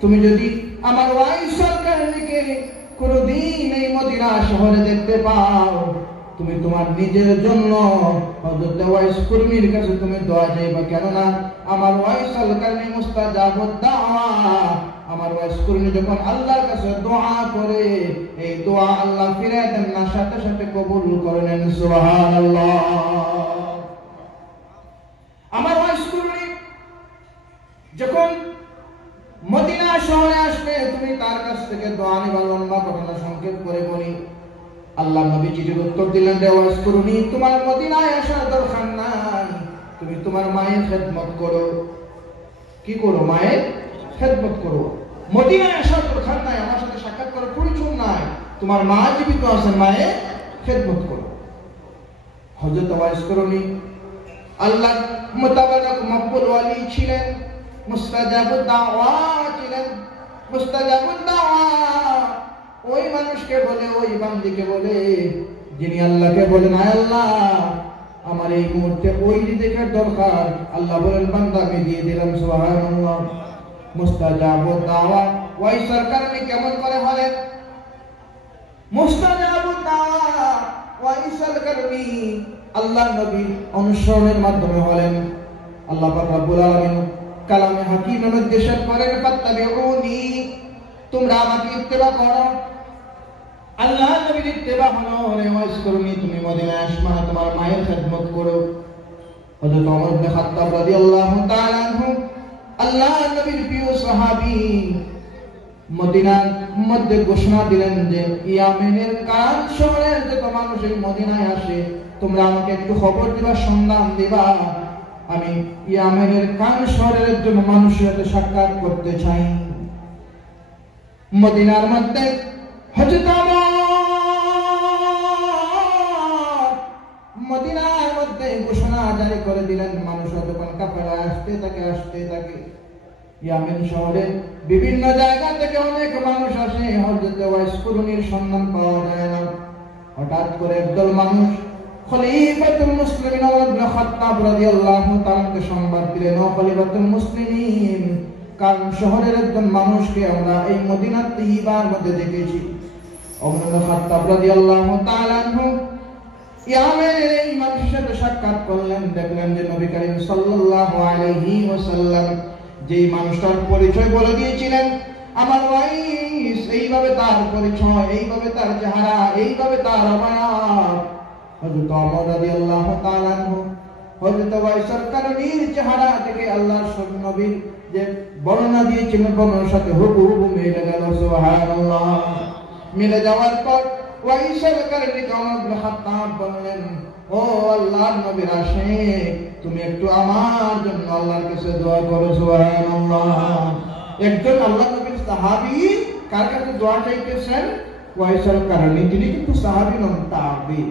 তুমি যদি আমার ওয়াইস কারণীকে কোনদিন এই মদিনা শহরে দেখতে পাও, তুমি তোমার নিজের জন্য হযরত ওয়াইস কুরনির কাছে তুমি দোয়া চাইবা, কেননা আমার ওয়াইস আল-কারনী মুস্তাজাবুদ দাওয়া। আমার ওয়াইস কুরনি যখন আল্লাহর কাছে দোয়া করে, এই দোয়া আল্লাহ ফিরে দেন না, সাথে সাথে কবুল করে নেন। সুবহানাল্লাহ। আমার ওয়াইস কুরনি যখন মদিনা শহরে আসবে, তুমি তার কাছ থেকে দোয়া নিবা। লম্বা ঘটনা সংক্ষেপ করে বলি, আল্লাহ নবী চিঠির উত্তর দিলেন, রে ওয়াইস কুরনি, তোমার মদিনায় আসার দরকার নাই, তুমি তোমার মায়ের খেদমত করো। কি করো? মায়ের খেদমত করো। মদিনায় আসার দরকার নাই, আমার সাথে সাক্ষাৎ করার প্রয়োজন নাই, তোমার মা জীবিত আছেন, মায়ের খেদমত করো। হযরত ওয়াইস কুরনি আল্লাহ মুতাবারক মকবুল ওয়ালি ছিলেন, মুস্তাজাবুদ দাওয়া ছিলেন। মুস্তাজাবুদ দাওয়া ওই মানুষকে বলে, ওই বান্দিকে বলে যিনি আল্লাহকে বলেন, আয় আল্লাহ আমার এই মুহূর্তে ওই রিজিকের দরকার, আল্লাহ বলেন বান্দা আমি দিয়ে দিলাম। সুবহানাল্লাহ। মুস্তাজাবুদ দাওয়া ওই সরকারনি কেমন করে হলেন? মুস্তাজাবুদ দাওয়া ওই সরকারনি আল্লাহ নবীর অনুসরণের মাধ্যমে হলেন। আল্লাহ পাক রব্বুল আলামিন কালামে হাকিমের মধ্যে ইরশাদ করেন, ফাত্তাবিউনি, তোমরা আমাকে ইত্তেবা করো। আল্লাহ নবীর ইত্তেবা হলো, রে ওয়াইস কুরনি তুমি মদিনায় আসবা, তোমার মায়ের খেদমত করো। হযরত ওমর ইবনে খাত্তাব রাদিয়াল্লাহু তাআলা আনহু, আল্লাহ নবীর প্রিয় সাহাবী, মদিনার মধ্যে ঘোষণা দিলেন যে ইয়ামেনের কান শহরের যত মানুষ এই মদিনায় আসে, তোমরা আমাকে একটু খবর দিবা, সন্ধান দিবা, আমি ইয়ামেনের কান শহরের একজন মানুষের সাথে সাক্ষাৎ করতে চাই। মদিনার মধ্যে হযরত মদিনার মধ্যে ঘোষণা জারি করে দিলেন, মানুষ যখন কাফেলা আসতে থাকে। ইয়ামেন শহরে বিভিন্ন জায়গা থেকে অনেক মানুষ আসে, হযরত ওয়াইস কুরনির সন্ধান পাওয়া যায় না। হঠাৎ করে একদল মানুষ খলিফাতুল মুসলিমিন ওমর ইবনে খাত্তাব রাদিয়াল্লাহু তাআলাকে সংবাদ দিলেন, ও খলিফাতুল মুসলিমিন, কারণ শহরের একজন মানুষকে আমরা এই মদিনা তৈয়বার মধ্যে দেখেছি। ওমর ইবনে খাত্তাব রাদিয়াল্লাহু তাআলা আনহু ইয়ামেনের এই মানুষের সাথে সাক্ষাৎ করলেন, দেখলেন যে নবী করিম সাল্লাল্লাহু আলাইহি ওয়াসাল্লাম যেই মানুষটার পরিচয় বলে দিয়েছিলেন, আমার ওয়াইস, এইভাবে তার পরিচয়, এইভাবে তার চেহারা, এইভাবে তার অবয়ব। হযরত ওমর রাদিয়াল্লাহু তাআলা আনহু হযরত ওয়াইসের কারণীর চেহারা থেকে আল্লাহর নবীর যে বর্ণনা দিয়েছিলেন বর্ণনার সাথে হুবহু মিলে গেল। সুবহানাল্লাহ। মিলে যাওয়ার পর ওয়াইসের কারণী ওমর ইবনে খাত্তাব বললেন, ও আল্লাহর নবীর আশিক, তুমি একটু আমার জন্য আল্লাহর কাছে দোয়া করো। সুবহানাল্লাহ। একজন আল্লাহ নবীর সাহাবী কার কাছে দোয়া চাইতেছেন? ওয়াইসের কারণী। তিনি কিন্তু সাহাবী নন, তাবী।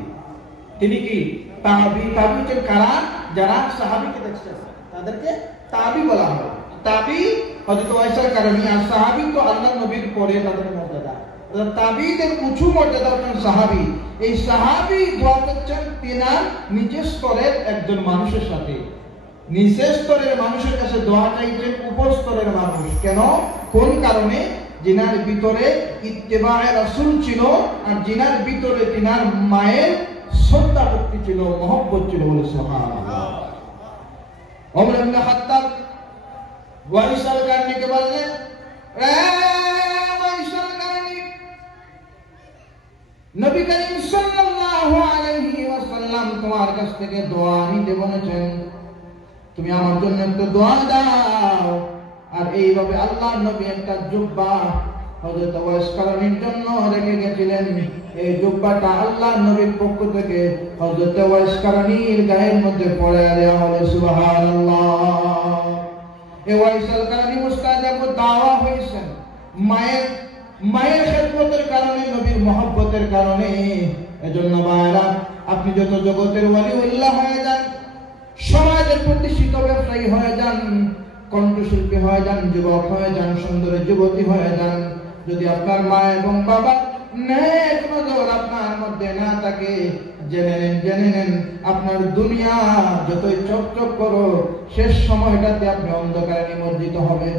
তিনি কি তাবী? তাবী হচ্ছেন কারা? যারা সাহাবীকে দেখছেন তাদেরকে তাবী বলা হয়। তাবী হযরত ওয়াইসের কারণী, আর সাহাবী তো আল্লাহ নবীর পরে তাদের মর্যাদা। তাবীদের উঁচু মর্যাদা হচ্ছেন সাহাবী। এই সাহাবী দোয়া করছেন তিনার নিচের স্তরের একজন মানুষের সাথে। নিচের স্তরের মানুষের কাছে দোয়া চাইছেন উপর স্তরের মানুষ। কেন? কোন কারণে? जिनार ভিতরে ইত্তেবায়ে রাসূল ছিল আর জিনার ভিতরে তিনার মায়ের শ্রদ্ধা ভক্তি ছিল, মহব্বত ছিল। বলে সুবহানাল্লাহ। ওমর ইবনে খাত্তাব ওয়াইস আল-কারনীকে বললেন, রে ওয়াইস আল-কারনী, তোমার কাছ থেকে দোয়া নিতে বলেছেন, তুমি আমার জন্য একটু দোয়া দাও। আর এইভাবে আল্লাহর নবী একটা জুব্বা হযরত ওয়াইস কারণীর জন্য রেখে গেছিলেন। এই জুব্বাটা আল্লাহর নবীর পক্ষ থেকে হযরত ওয়াইস কারণীর গায়ের মধ্যে পরায়া দেওয়া হলো। সুবহানাল্লাহ। এই ওয়াইস কারণী মুস্তাজাব দাওয়া হয়েছেন মায়ের খেদমতের কারণে, নবীর মহব্বতের কারণে। এজন্য ভাইরা, আপনি যত জগতের ওয়ালিউল্লাহ হয়ে যান, সমাজের প্রতিষ্ঠিত ব্যবসায়ী হয়ে যান, কণ্ঠশিল্পী হয়ে যান, যুবক হয়ে যান, সুন্দরী যুবতী হয়ে যান, যদি আপনার মা এবং বাবা নেক নজর আপনার মধ্যে না থাকে, জেনে নেন আপনার দুনিয়া যতই চকচক করো, শেষ সময়টাতে আপনি অন্ধকারে নিমজ্জিত হবেন।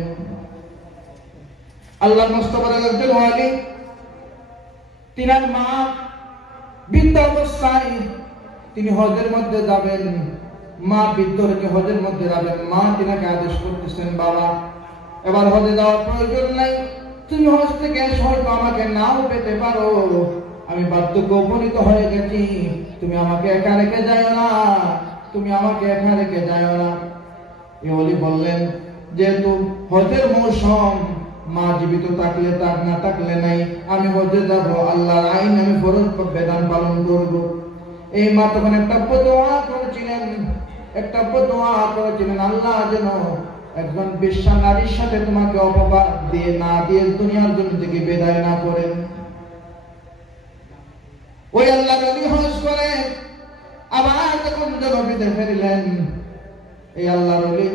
আল্লাহ মুস্তাফার একজন ওয়ালি, তিনার মা বৃদ্ধ অবস্থায় তিনি হজের মধ্যে যাবেন। মা বৃদ্ধ রেখে হজের মধ্যে যাবেন। মা তিনাকে আদেশ করতেছেন, বাবা এবার হজে যাওয়ার প্রয়োজন নাই, তুমি হজ থেকে হয়তো আমাকে নাও পেতে পারো, আমি বার্ধক্য উপনীত হয়ে গেছি, তুমি আমাকে একা রেখে যাও না, তুমি আমাকে একা রেখে যাও না। এই ওলি বললেন, যেহেতু হজের মৌসুম, মা জীবিত থাকলে তাক, না থাকলে নাই, আমি হজে যাব, আল্লাহর আইন আমি ফরজ বিধান পালন করব। এই মা তখন একটা বদুয়া করেছিলেন, আল্লাহ যেন একজন বেশ্যা নারীর সাথে তোমাকে অপবাদ দিয়ে না দিয়ে দুনিয়ার জন্য থেকে বিদায় না করেন। ওই আল্লাহ নবী হজ করে আবার যখন জনপদে ফিরলেন, এই আল্লাহ নবী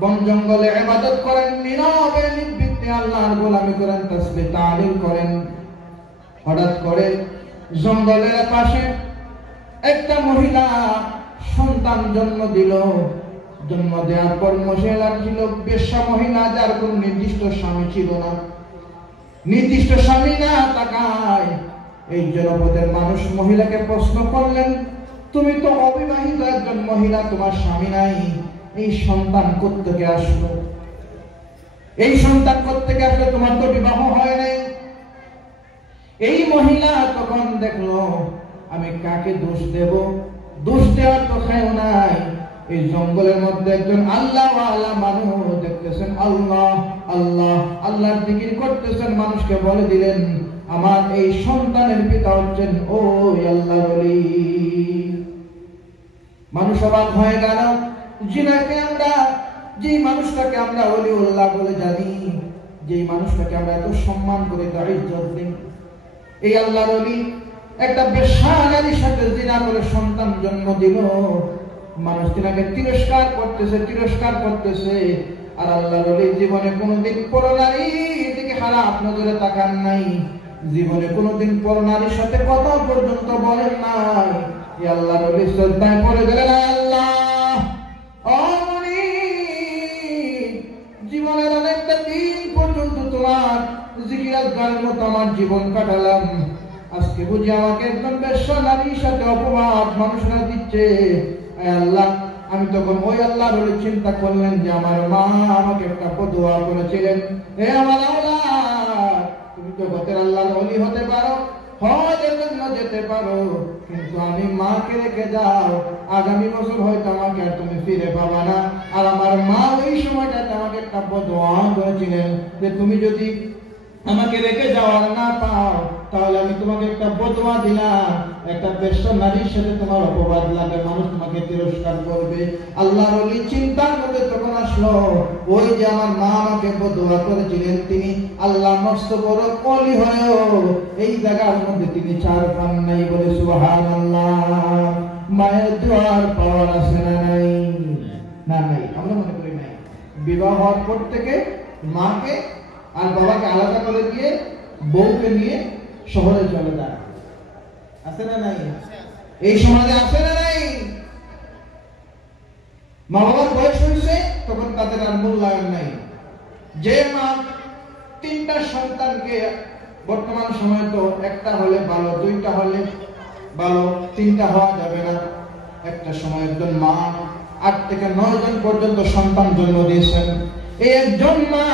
বন জঙ্গলে ইবাদত করেন, নীরবে নির্বিঘ্নে আল্লাহর গোলামি করেন, তাসবিহ তাহলিল করেন। হঠাৎ করে জঙ্গলের পাশে একটা মহিলা সন্তান জন্ম দিল। জন্ম দেওয়ার পর মহিলা ছিল বেশ্যা মহিলা, যার কোন নির্দিষ্ট স্বামী ছিল না। নির্দিষ্ট স্বামী না থাকায় এই জনপদের মানুষ মহিলাকে প্রশ্ন করলেন, তুমি তো অবিবাহিত একজন মহিলা, তোমার স্বামী নাই, এই সন্তান কোত্থেকে আসলো? এই সন্তান কোত্থেকে আসলো? তোমার তো বিবাহ হয় নাই। এই মহিলা তখন দেখলো, আমি কাকে দোষ দেব? দোষ দেওয়ার তো কেউ নাই। এই জঙ্গলের মধ্যে একজন আল্লাহওয়ালা মানুষ দেখতেছেন, আল্লাহ আল্লাহ আল্লাহর জিকির করতেছেন। মানুষকে বলে দিলেন, আমার এই সন্তানের পিতা হচ্ছেন ওই আল্লাহর ওলি। মানুষ অবাক হয়ে গেল। জিনাকে আমরা, যে মানুষটাকে আমরা ওলিউল্লাহ বলে জানি, যে মানুষটাকে আমরা এত সম্মান করে তার ইজ্জত দিই, এই আল্লাহর ওলি একটা বেশ্যা নারীর সাথে জিনা করে সন্তান জন্ম দিল। মানুষ তিনাকে তিরস্কার করতেছে। আর আল্লাহর ওলি জীবনে কোনোদিন পরনারীর দিকে খারাপ নজরে তাকান নাই, জীবনে কোনোদিন পরনারীর সাথে কথা পর্যন্ত বলেন নাই। এই আল্লাহর ওলি শ্রদ্ধায় পড়ে গেলেন, আল্লাহ জীবনের অনেকটা দিন পর্যন্ত তোমার জিকির আজকারের মতো আমার জীবন কাটালাম, আজকে বুঝি আমাকে একদম বেশ্যা নারীর সাথে অপবাদ মানুষরা দিচ্ছে। আল্লাহ, আমি তখন ওই আল্লাহর ওলি চিন্তা করলেন যে আমার মা আমাকে একটা বদুয়া করেছিলেন, হে আমার আল্লাহ, তুমি জগতের আল্লাহর ওলি হতে পারো, হজের জন্য যেতে পারো, কিন্তু আমি মাকে রেখে যাও, আগামী বছর হয়তো আমাকে আর তুমি ফিরে পাবা না। আর আমার মা ওই সময়টাতে আমাকে একটা বদুয়া করেছিলেন যে তুমি যদি আমাকে রেখে যাওয়ার না পাও, তাহলে আমি তোমাকে একটা বদুয়া দিলাম, একটা বেশ্যা নারীর সাথে তোমার অপবাদ লাগে, মানুষ তোমাকে তিরস্কার করবে। আল্লাহর ওলি চিন্তার মধ্যে তখন আসলো, ওই যে আমার মা আমাকে বদুয়া করেছিলেন, তিনি আল্লাহ মস্ত বড় ওলি হয়েও এই জায়গার মধ্যে তিনি চার পান নাই। বলে সুবহানাল্লাহ। মায়ের দোয়ার পাওয়ার আছে না নাই? না নাই, আমরা মনে করি নাই। বিবাহ হওয়ার পর থেকে মাকে আর বাবাকে আলাদা করে দিয়ে বউকে নিয়ে শহরে চলে যায়, আছে না নাই? এই সমাজে আছে না নাই? মা বাবার বয়স হয়েছে, তখন তাদের আর মূল্যায়ন নাই। যে মা তিনটা সন্তানকে, বর্তমান সময় তো একটা হলে ভালো, দুইটা হলে ভালো, তিনটা হওয়া যাবে না। একটা সময় একজন মা 8 থেকে 9 জন পর্যন্ত সন্তান জন্ম দিয়েছেন। এই একজন মা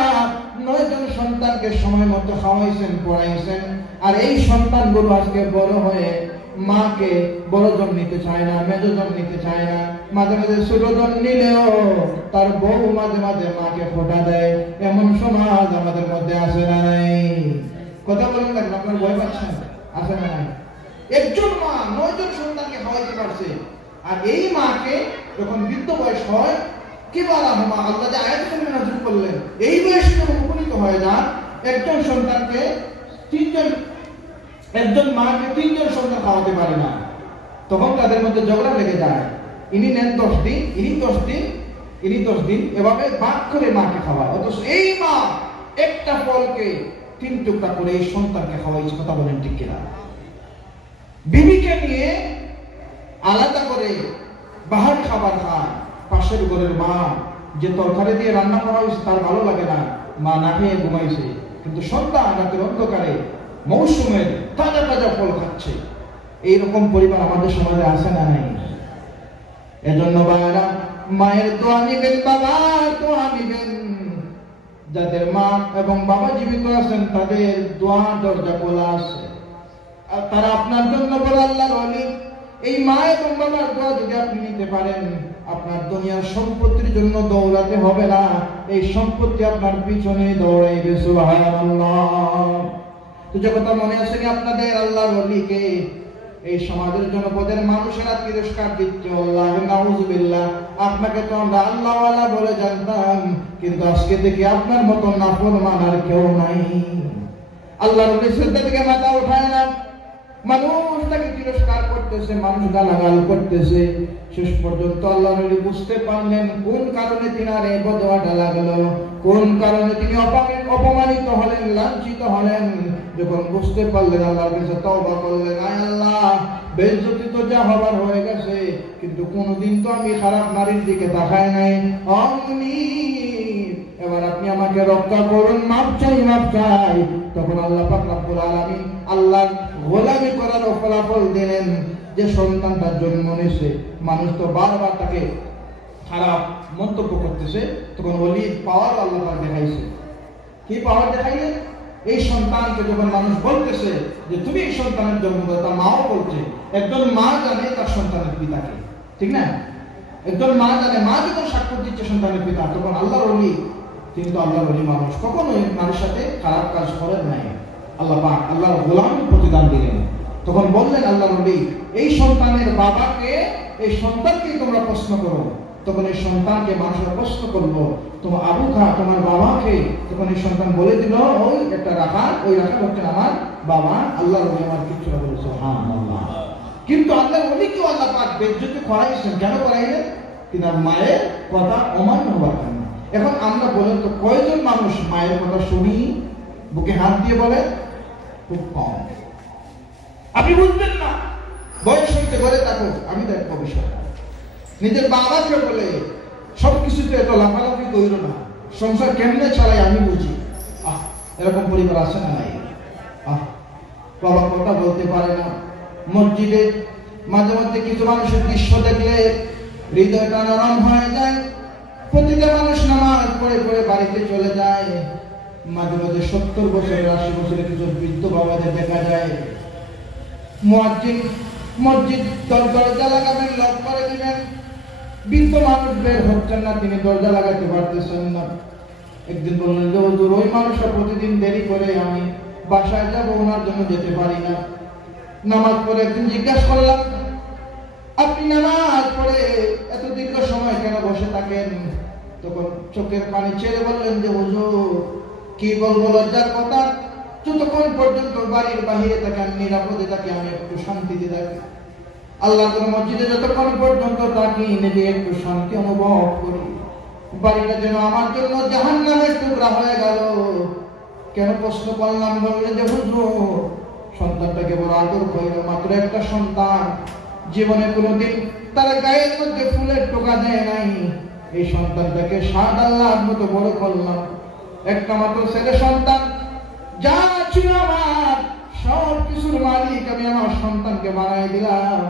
9 জন সন্তানকে সময় মতো খাওয়াইছেন, পড়াইছেন। আর এই সন্তানগুলো আজকে বড় হয়ে মাকে বড় জন নিতে চায় না, মেজো জন নিতে চায় না, মাঝে মাঝে ছোট জন নিলেও তার বউ মাঝে মাঝে মাকে খোটা দেয়। এমন সমাজ আমাদের মধ্যে আসে না নাই? কথা বলেন না, আপনার ভয় পাচ্ছেন? আসে না নাই? একজন মা 9 জন সন্তানকে খাওয়াইতে পারছে, আর এই মাকে যখন বৃদ্ধ বয়স হয়, কি বলা মা আল্লাহ যে আয়াতুল নাযিল করলেন, এই বয়সে যখন উপনীত হয়ে যান, একজন সন্তানকে একজন মাকে 3 জন সন্তান খাওয়াতে পারে না, তখন তাদের মধ্যে ঝগড়া লেগে যায়। ইনি নেন 10 দিন, ইনি 10 দিন, ইনি 10 দিন, এভাবে ভাগ করে মাকে খাওয়ায়। অথচ এই মা একটা ফলকে 3 টুকরা করে এই সন্তানকে খাওয়াইছে। কথা বলেন ঠিক কিনা? বিবিকে নিয়ে আলাদা করে বাহার খাবার খায়। পাশের ঘরের মা যে তরকারি দিয়ে রান্না করা হয়েছে তার ভালো লাগে না, মা না খেয়ে ঘুমাইছে, কিন্তু সন্তান রাতের অন্ধকারে মৌসুমের তাজা তাজা ফল খাচ্ছে। এইরকম পরিবার আমাদের সমাজে আছে না নাই? এজন্য বাবারা মায়ের দোয়া নিবেন, বাবার দোয়া নিবেন। যাদের মা এবং বাবা জীবিত আছেন তাদের দোয়া দরজা খোলা আছে, আর তারা আপনার জন্য বলে আল্লাহর ওলি। এই মা এবং বাবার দোয়া যদি আপনি নিতে পারেন, আপনার দুনিয়ার সম্পত্তির জন্য দৌড়াতে হবে না, এই সম্পত্তি আপনার পিছনে দৌড়াইবে। সুবহানাল্লাহ। তো যে কথা মনে আছে কি আপনাদের? আল্লাহর ওলিকে এই সমাজের জনপদের মানুষেরা তিরস্কার দিচ্ছে। আল্লাহ নাউযুবিল্লাহ। আপনাকে তো আমরা আল্লাহওয়ালা বলে জানতাম, কিন্তু আজকে দেখি আপনার মতো নাফরমান আর কেউ নাই। আল্লাহর ওলি শ্রদ্ধা থেকে মাথা উঠায় না, মানুষ তাকে তিরস্কার করতেছে, মানুষ গালাগাল করতেছে। শেষ পর্যন্ত আল্লাহর ওলি বুঝতে পারলেন কোন কারণে তিনার এই বদওয়াটা লাগলো, কোন কারণে তিনি অপমানিত হলেন, লাঞ্ছিত হলেন। যখন বুঝতে পারলেন, আল্লাহর কাছে তওবা করলেন, আয় আল্লাহ, বেইজ্জতি তো যা হবার হয়ে গেছে, কিন্তু কোনদিন তো আমি খারাপ নারীর দিকে তাকাই নাই। এবার আপনি আমাকে রক্ষা করুন, মাপ চাই, মাপ চাই। তখন আল্লাহ পাক রব্বুল আলামিন আল্লাহর গোলামি করার ফলাফল দিলেন। যে সন্তানটা জন্ম নিয়েছে, মানুষ তো বারবার তাকে খারাপ মন্তব্য করতেছে, তখন ওলির পাওয়ার আল্লাহ পাক দেখাইছে। কি পাওয়ার দেখাইলেন? এই সন্তানকে যখন মানুষ বলতেছে যে তুমি এই সন্তানের জন্ম দাও, তার মাও বলছে। একজন মা জানে তার সন্তানের পিতাকে, ঠিক না? একজন মা জানে, মা যখন সাক্ষ্য দিচ্ছে সন্তানের পিতা, তখন আল্লাহর ওলি, কিন্তু আল্লাহর ওলি মানুষ কখনোই নারীর সাথে খারাপ কাজ করেন নাই। আল্লাহ পাক আল্লাহর গোলামের প্রতিদান দিলেন। তখন বললেন আল্লাহর ওলি, এই সন্তানের বাবাকে, এই সন্তানকেই তোমরা প্রশ্ন করো। তখন এই সন্তানকে মানুষের প্রশ্ন করলো, তোমার আবু খা, তোমার বাবাকে? তখন এই সন্তান বলে দিল, ওই একটা রাখা, ওই রাখা হচ্ছে আমার বাবা। আল্লাহর ওলি আমার কিছু না বলেছে। সুবহানাল্লাহ। কিন্তু আল্লাহর ওলিকেও আল্লাহ পাক বেজ্জতি করাইছেন। কেন করাইলেন? তিনার মায়ের কথা অমান্য হওয়ার কারণে। এখন আমরা বলেন তো, কয়জন মানুষ মায়ের কথা শুনি? বুকে হাত দিয়ে বলে খুব কম। আপনি বুঝবেন না, বয়স হইতে ঘরে থাকো, আমি দেখবো বিষয়টা। নিজের বাবাকে বলে সবকিছুতে এত লাফালাফি কইর না, সংসার কেমনে চালাই আমি বুঝি। এরকম পরিবার আছে না নাই? বাবা কথা বলতে পারে না। মসজিদে মাঝে মধ্যে কিছু মানুষের দৃশ্য দেখলে হৃদয়টা নরম হয়ে যায়। প্রতিটা মানুষ নামাজ পড়ে পড়ে বাড়িতে চলে যায়। মাঝে মাঝে 70 বছরের 80 বছরের কিছু বৃদ্ধ বাবাদের দেখা যায়। মুয়াজ্জিন মসজিদ দরজা লাগাবেন, লক করে দিবেন, বৃদ্ধ মানুষ বের হচ্ছেন না, তিনি দরজা লাগাতে পারতেছেন না। একদিন বললেন যে হুজুর, ওই মানুষটা প্রতিদিন দেরি করে, আমি বাসায় যাবো, ওনার জন্য যেতে পারি না। নামাজ পড়ে একদিন জিজ্ঞাসা করলাম, আপনি নামাজ পড়ে এত দীর্ঘ সময় কেন বসে থাকেন? তখন চোখের পানি ছেড়ে বললেন যে হুজুর, কি বলবো, লজ্জার কথা, যতক্ষণ পর্যন্ত বাড়ির বাহিরে থাকি, আমি নিরাপদে থাকি, আমি একটু শান্তিতে থাকি। আল্লাহর মসজিদে যতক্ষণ পর্যন্ত থাকি, নিজে একটু শান্তি অনুভব করি। বাড়িটা যেন আমার জন্য জাহান্নামের টুকরা হয়ে গেল। কেন প্রশ্ন করলাম? বললেন যে হুজুর, সন্তানটাকে বড় আদর কইল, মাত্র একটা সন্তান, জীবনে কোনোদিন তার গায়ের মধ্যে ফুলের টোকা দেয় নাই। এই সন্তানটাকে সাদ আল্লাহর মতো বড় করলাম। একটা মাত্র ছেলে সন্তান, যা ছিল আমার সব কিছুর মালিক আমি আমার সন্তানকে বানাই দিলাম।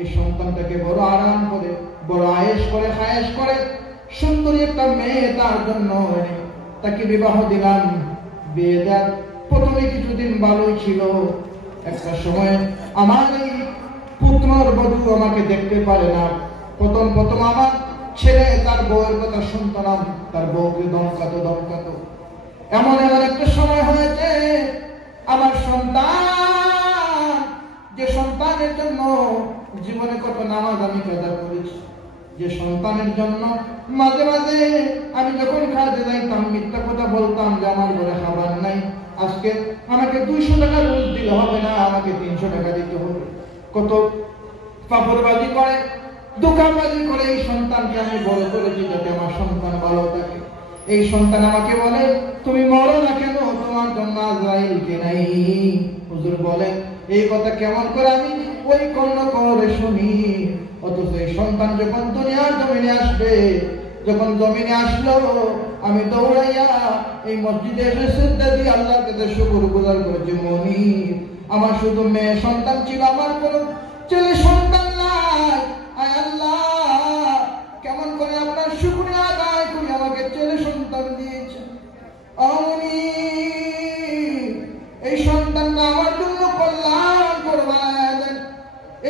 এই সন্তানটাকে বড় আরাম করে, বড় আয়েশ করে, খায়েশ করে সুন্দরী একটা মেয়ে তার জন্য তাকে বিবাহ দিলাম। বিয়ে দেওয়ার প্রথমে কিছুদিন ভালোই ছিল, একটা সময় আমার এই পুত্রবধূ আমাকে দেখতে পারে না। প্রথম আমার ছেলে তার বউয়ের কথা শুনতো না, তার বউকে দমকাতো। এমন একটা সময় হয়েছে আমার সন্তান, যে সন্তানের জন্য জীবনে কত নামাজ আমি কাজা করেছি, যে সন্তানের জন্য মাঝে মাঝে আমি যখন কাজে যাইতাম মিথ্যা কথা বলতাম যে আমার ঘরে খাবার নাই, আজকে আমাকে 200 টাকা রোজ দিলে হবে না, আমাকে 300 টাকা দিতে হবে। কত পাপড়বাজি করে, দোকানবাজি করে এই সন্তানকে আমি বড় করেছি যাতে আমার সন্তান ভালো থাকে। এই সন্তান আমাকে বলে তুমি মরো না কেন, তোমার জন্য আজরাইল কে নাই। হুজুর বলেন এই কথা কেমন করে আমি ওই কর্ণ করে শুনি। অথচ এই সন্তান যখন দুনিয়ার জমিনে আসবে, যখন জমিনে আসলো আমি দৌড়াইয়া এই মসজিদে এসে সিজদা দিয়ে আল্লাহর কাছে শুকরগুজার করেছি। মনি আমার শুধু মেয়ে সন্তান ছিল, আমার কোনো ছেলে সন্তান নাই। আয় আল্লাহ, কেমন করে আপনার শুকরিয়া আদায় করি, আমাকে ছেলে সন্তান দিয়েছেন। অমনি এই সন্তানটা আমার জন্য কল্যাণ করবেন।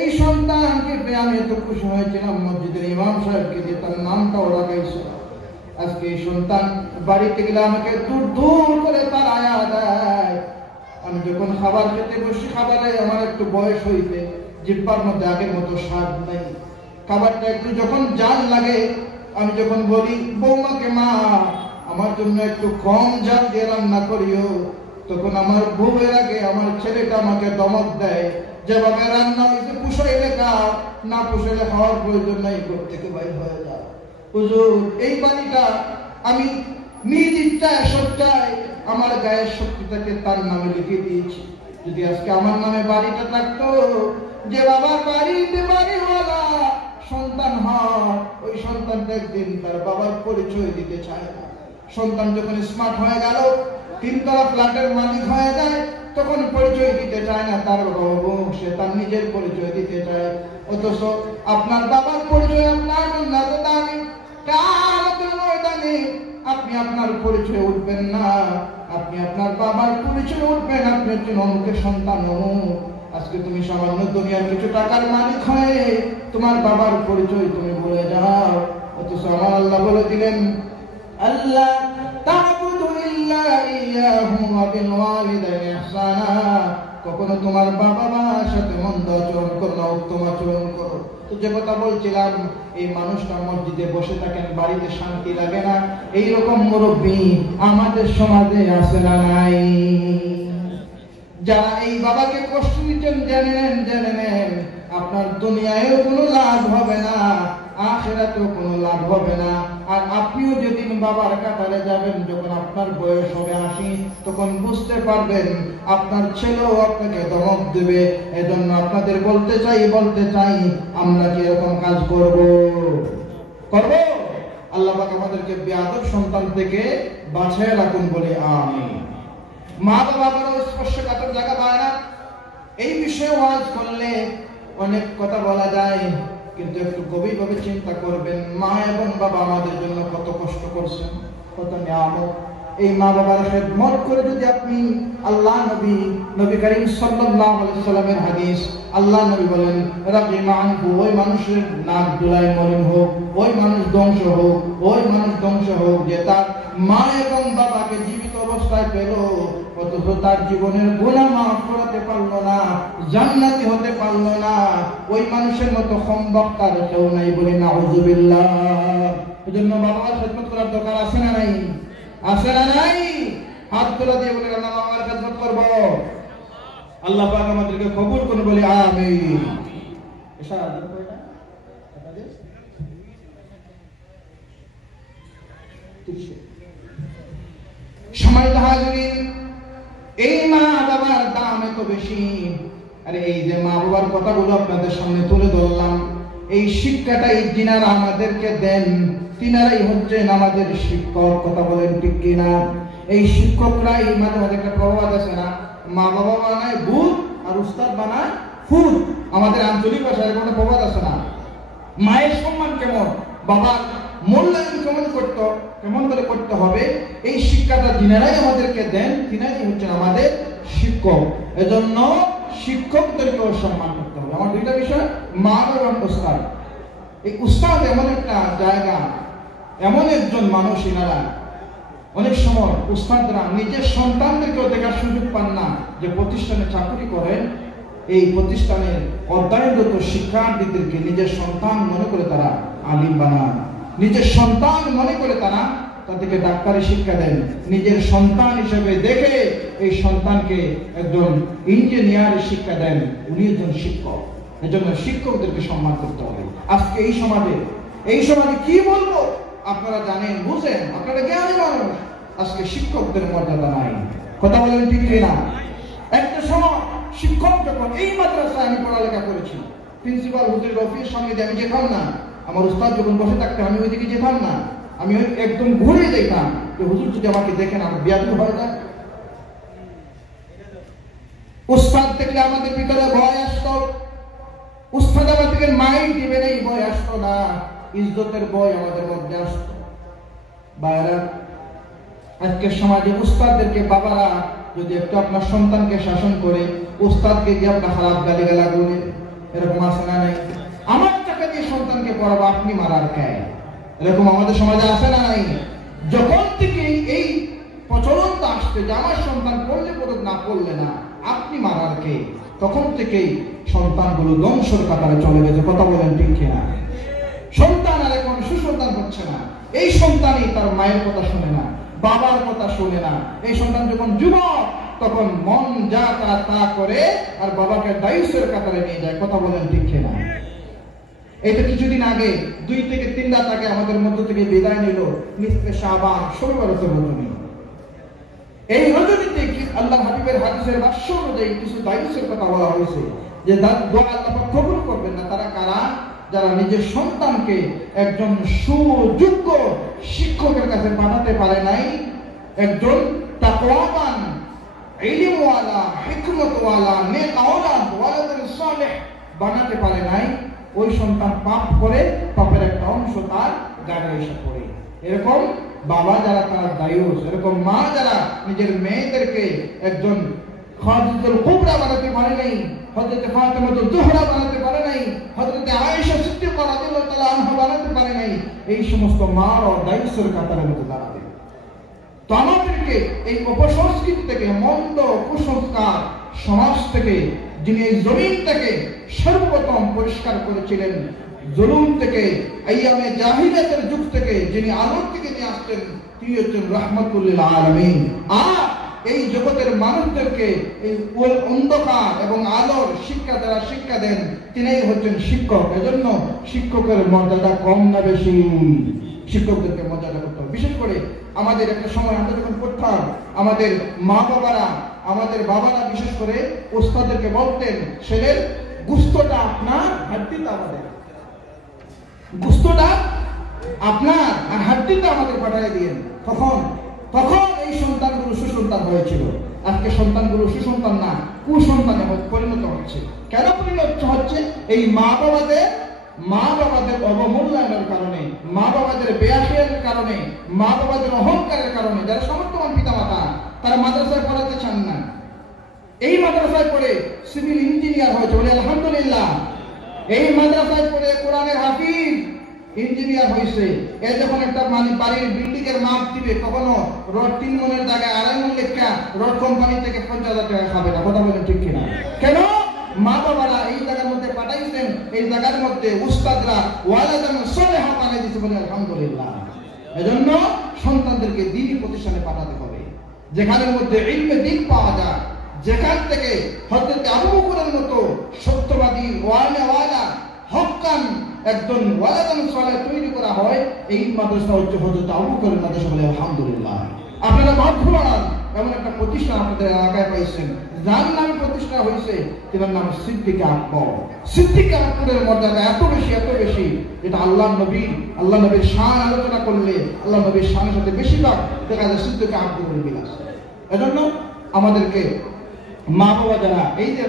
এই সন্তানকে পেয়ে আমি এত খুশি হয়েছিলাম, মসজিদের ইমাম সাহেবকে দিয়ে তার নামটাও লাগাইছিল। আজকে এই সন্তান বাড়িতে গেলে আমাকে দূর দূর করে তার আয়া দেয়। আমি যখন খাবার খেতে বসি, খাবারে আমার একটু বয়স হইতে জিহ্বার মধ্যে আগের মতো স্বাদ নাই, খাবারটা একটু যখন জাল লাগে, আমি যখন বলি বৌমাকে মা আমার জন্য একটু কম জাল দিয়ে রান্না করিও, তখন আমার বউয়ের আগে আমার ছেলেটা আমাকে দমক দেয়, যেভাবে রান্না হয়েছে পুষাইলে খাও, না পুষাইলে খাওয়ার প্রয়োজন নাই, ঘর থেকে বাইর হয়ে যাও। হুজুর এই বাড়িটা আমি নিজ ইচ্ছায় সত্যায় আমার গায়ের শক্তিটাকে তার নামে লিখে দিয়েছি। যদি আজকে আমার নামে বাড়িটা থাকতো, যে বাবার বাড়িতে বাড়িওয়ালা সন্তান হয়, ওই সন্তানটা একদিন তার বাবার পরিচয় দিতে চায় না। সন্তান যখন স্মার্ট হয়ে গেল, 3 তলা ফ্ল্যাটের মালিক হয়ে যায়, তখন পরিচয় দিতে চায় না তার বাবা, সে তার নিজের পরিচয় দিতে চায়। অথচ আপনার বাবার পরিচয় আপনার জন্য এত দামি, কিয়ামতের ময়দানে আপনি আপনার পরিচয় উঠবেন না, আপনি আপনার বাবার পরিচয় উঠবেন, আপনি হচ্ছেন অমুকের সন্তান অমুক। আজকে তুমি সামান্য দুনিয়ার কিছু টাকার মালিক হয়ে তোমার বাবার পরিচয় তুমি ভুলে যাও। অথচ আমার আল্লাহ বলে দিলেন আল্লাহ তা'বুদু ইল্লা ইয়াহু ওয়া বিল ওয়ালিদাইনি ইহসানা, কখনো তোমার বাবা মার সাথে মন্দ আচরণ করো না, উত্তম আচরণ করো। তো যে কথা বলছিলাম, এই মানুষটা মসজিদে বসে থাকেন, বাড়িতে শান্তি লাগে না, এইরকম মুরব্বী আমাদের সমাজে আছে না নাই? যারা এই বাবাকে কষ্ট দিচ্ছেন জেনে নেন আপনার দুনিয়ায়ও কোনো লাভ হবে না, আখিরাতেও কোনো লাভ হবে না। আর আপনিও যেদিন বাবার কাতারে যাবেন, যখন আপনার বয়স হবে 80, তখন বুঝতে পারবেন আপনার ছেলেও আপনাকে ধমক দেবে। এজন্য আপনাদের বলতে চাই আমরা কি এরকম কাজ করব? আল্লাহ পাক আমাদেরকে বেয়াদব সন্তান থেকে বাঁচিয়ে রাখুন বলে আমিন। মা বাবা বড় স্পর্শকাতর জায়গা পায় না। এই বিষয়ে ওয়াজ করলে অনেক কথা বলা যায়, কিন্তু একটু গভীরভাবে চিন্তা করবেন, মা এবং বাবা আমাদের জন্য কত কষ্ট করছেন, কত নিয়ামত। এই মা বাবার খেদমত করে যদি আপনি আল্লাহ নবী করিম সাল্লাল্লাহু আলাইহি সাল্লামের হাদিস, আল্লাহ নবী বলেন রাকিমা আনহু, ওই মানুষের নাক দুলাই মলিন হোক, ওই মানুষ ধ্বংস হোক যে তার মা এবং বাবাকে জীবিত অবস্থায় পেল, অথচ তার জীবনের গুনাহ মাফ করতে পারলো না, জান্নাতি হতে পারলো না। ওই মানুষের মতো সম্ভবতা কেউ নাই, বলে নাউযুবিল্লাহ। এজন্য বাবার খেদমত করার দরকার আছে না নাই? আছে না নাই? হাত তোলা দিয়ে বলে আমরা বাবার খেদমত করব। আল্লাহ পাক আমাদেরকে কবুল করুন বলে আমিন। সম্মানিত হাজিরিন, এই মা বাবার দাম এত বেশি। আরে এই যে মা বাবার কথাগুলো আপনাদের সামনে তুলে ধরলাম, এই শিক্ষাটাই যিনারা আমাদেরকে দেন, তিনারাই হচ্ছেন আমাদের শিক্ষক। কথা বলেন ঠিক কিনা? এই শিক্ষকরাই মাঝে মাঝে একটা প্রবাদ আছে না, মা বাবা বানায় ভূত আর উস্তাদ বানায় ফুট। আমাদের আঞ্চলিক ভাষায় কোনো প্রবাদ আছে না? মায়ের সম্মান কেমন, বাবার মূল্যায়ন কেমন করে করতে হবে, এই শিক্ষাটা যিনারাই আমাদেরকে দেন, তিনারাই হচ্ছেন আমাদের শিক্ষক। এজন্য শিক্ষকদেরকেও সম্মান করতে হবে। হবে। আমার দুইটা বিষয়, মা এবং উস্তাদ। এই উস্তাদ এমন একটা জায়গা, এমন একজন মানুষ, এনারা অনেক সময় উস্তাদরা নিজের সন্তানদেরকেও দেখার সুযোগ পান না যে প্রতিষ্ঠানে চাকরি করেন, এই প্রতিষ্ঠানের অধ্যয়নরত শিক্ষার্থীদেরকে নিজের সন্তান মনে করে তারা আলিম বানান, নিজের সন্তান মনে করে তারা তাদেরকে ডাক্তারি শিক্ষা দেন, নিজের সন্তান হিসেবে দেখে এই সন্তানকে একজন ইঞ্জিনিয়ারের শিক্ষা দেন, উনি একজন শিক্ষক। এজন্য শিক্ষকদেরকে সম্মান করতে হবে। আজকে এই সমাজে কি বলবো আপনারা জানেন, বুঝেন, আপনারা জ্ঞানী মানুষ, আজকে শিক্ষকদের মর্যাদা নাই। কথা বলেন ঠিক কিনা? একটা সময় শিক্ষক যখন এই মাদ্রাসায় আমি পড়ালেখা করেছি, প্রিন্সিপাল হুজুর রফির সামনে দিয়ে আমি যেতাম না, আমার উস্তাদ যখন বসে থাকতেন আমি ওইদিকে যেতাম না, আমি একদম ঘুরে যেতাম যে হুজুর যদি আমাকে দেখেন আমার বিয়াদব হয়ে যায়। উস্তাদ দেখলে আমাদের ভিতরে ভয় আসতো, উস্তাদ আমাদেরকে মাইন্ড দিবে না, এই ভয় আসতো না, ইজ্জতের ভয় আমাদের মধ্যে আসতো। বাইরা আজকের সমাজে উস্তাদদেরকে বাবারা যদি একটু আপনার সন্তানকে শাসন করে, উস্তাদকে দিয়ে আপনার খারাপ গালিগালা করে, এরকম আছে না নাই? আমার টাকা দিয়ে সন্তানকে পড়াবো, আপনি মারার কে? এরকম আমাদের সমাজে আছে না নাই? যখন থেকে এই প্রচলনটা আসছে যে আমার সন্তান পড়লে পড়ুক, না পড়লে না, আপনি মারার কে, তখন থেকেই সন্তানগুলো ধ্বংসের কাতারে চলে গেছে। কথা বলেন ঠিক কিনা? সন্তান আর এখন সুসন্তান হচ্ছে না। এই সন্তানই তার মায়ের কথা শুনে না, বাবার কথা শুনে না। এই সন্তান যখন যুবক তখন মন যা তা করে আর বাবাকে দায়িত্বের কাতারে নিয়ে যায়। কথা বলেন ঠিক কিনা? এটা কিছুদিন আগে 2 থেকে 3 রাত আগে আমাদের মধ্য থেকে বিদায় নিল নিসফে শাবান, শবে বরাতের রজনী। এই রজনীতে কি আল্লাহ হাবিবের হাদিসের ভাষ্য অনুযায়ী কিছু দায়িত্বের কথা বলা হয়েছে যে দোয়া আল্লাহ কবুল করবেন না। তারা কারা? যারা নিজের সন্তানকে একজন সুযোগ্য শিক্ষকের কাছে পাঠাতে পারে নাই, একজন তাকওয়াবান, ইলমওয়ালা, হিকমতওয়ালা, নেক আওলাদ, ওয়ালাদুন সালেহ বানাতে পারে নাই, ওই সন্তান পাপ করে, পাপের একটা অংশ তার গায়ে এসে পড়ে। এরকম বাবা যারা তারা দায়ুস, এরকম মা যারা নিজের মেয়েদেরকে একজন খাদিজাতুল কুবরা বানাতে পারে নাই, হযরত ফাতিমাতুল জোহরা বানাতে পারে নাই, হযরত আয়েশা সিদ্দিকা রাদিয়াল্লাহু তাআলা আনহা বানাতে পারে নাই, এই সমস্ত মাও দায়ুসের কাতারে মধ্যে দাঁড়াবে। তো আমাদেরকে এই অপসংস্কৃতি থেকে, মন্দ কুসংস্কার সমাজ থেকে, যিনি এই জমিনটাকে সর্বপ্রথম পরিষ্কার করেছিলেন, জুলুম থেকে, আইয়ামে জাহিলিয়াতের যুগ থেকে যিনি আলোর থেকে নিয়ে আসতেন, তিনি হচ্ছেন রাহমাতুল লিল আলামিন। আর এই জগতের মানুষদেরকে এই অন্ধকার এবং আলোর শিক্ষা দ্বারা শিক্ষা দেন, তিনিই হচ্ছেন শিক্ষক। এজন্য শিক্ষকের মর্যাদা কম না বেশি? শিক্ষকদেরকে মর্যাদা করতে হবে। বিশেষ করে আমাদের একটা সময় আমরা যখন পড়তাম, আমাদের মা বাবারা, আমাদের বাবারা বিশেষ করে ওস্তাদদেরকে বলতেন, ছেলের গুস্তটা আপনার, হাড্ডিটা আমাদের, গুস্তটা আপনার আর হাড্ডিটা আমাদের পাঠিয়ে দিয়েন। তখন এই সন্তানগুলো সুসন্তান হয়েছিল। আজকে সন্তানগুলো সুসন্তান না, কুসন্তানে পরিণত হচ্ছে। কেন পরিণত হচ্ছে? এই মা বাবাদের অবমূল্যায়নের কারণে, মা বাবাদের বেয়াসের কারণে, মা বাবাদের অহংকারের কারণে। যারা সমর্থমান পিতামাতা, তারা মাদ্রাসায় পড়াতে চান না। এই মাদ্রাসায় পড়ে সিভিল ইঞ্জিনিয়ার হয়েছে, বলে আলহামদুলিল্লাহ। এই মাদ্রাসায় পড়ে কোরআনের হাফিজ ইঞ্জিনিয়ার হয়েছে। এ যখন একটা বাড়ির বিল্ডিং এর মাপ দিবে, কখনো রড 3 মনের জায়গায় 2.5 মন লেখা রড কোম্পানি থেকে 50,000 টাকা খাবে না। কথা বলেন ঠিক কিনা? কেন? মা বাবারা এই জায়গার মধ্যে পাঠাইছেন, এই জায়গার মধ্যে উস্তাদরা ওয়ালাদান সালেহ বানিয়ে দিয়েছে, বলে আলহামদুলিল্লাহ। এজন্য সন্তানদেরকে দ্বীনি প্রতিষ্ঠানে পাঠাতে হবে, যেখানের মধ্যে ইলমে দ্বীন পাওয়া যায়, যেখান থেকে হযরত আবু বকরের মতো সত্যবাদী ওয়ালা হক্কান একজন ওয়ালাদান সালেহ তৈরি করা হয়। এই মাদ্রাসা হচ্ছে হযরত আবু বকরের মাদ্রাসা, বলে আলহামদুলিল্লাহ। আপনারা ভাগ্যবান, এমন একটা প্রতিষ্ঠান আপনাদের এলাকায় পাইছেন, যার নামে প্রতিষ্ঠা হয়েছে, তার নাম সিদ্দিক আকবর। সিদ্দিক আকবরের মর্যাদা এত বেশি, যেটা আল্লাহ নবীর শান আলোচনা করলে আল্লাহ নবীর শানের সাথে বেশিরভাগ দেখা যায় সিদ্দিক আকবরের মিল আছে। এজন্য আমাদেরকে মা বাবা যারা এই যে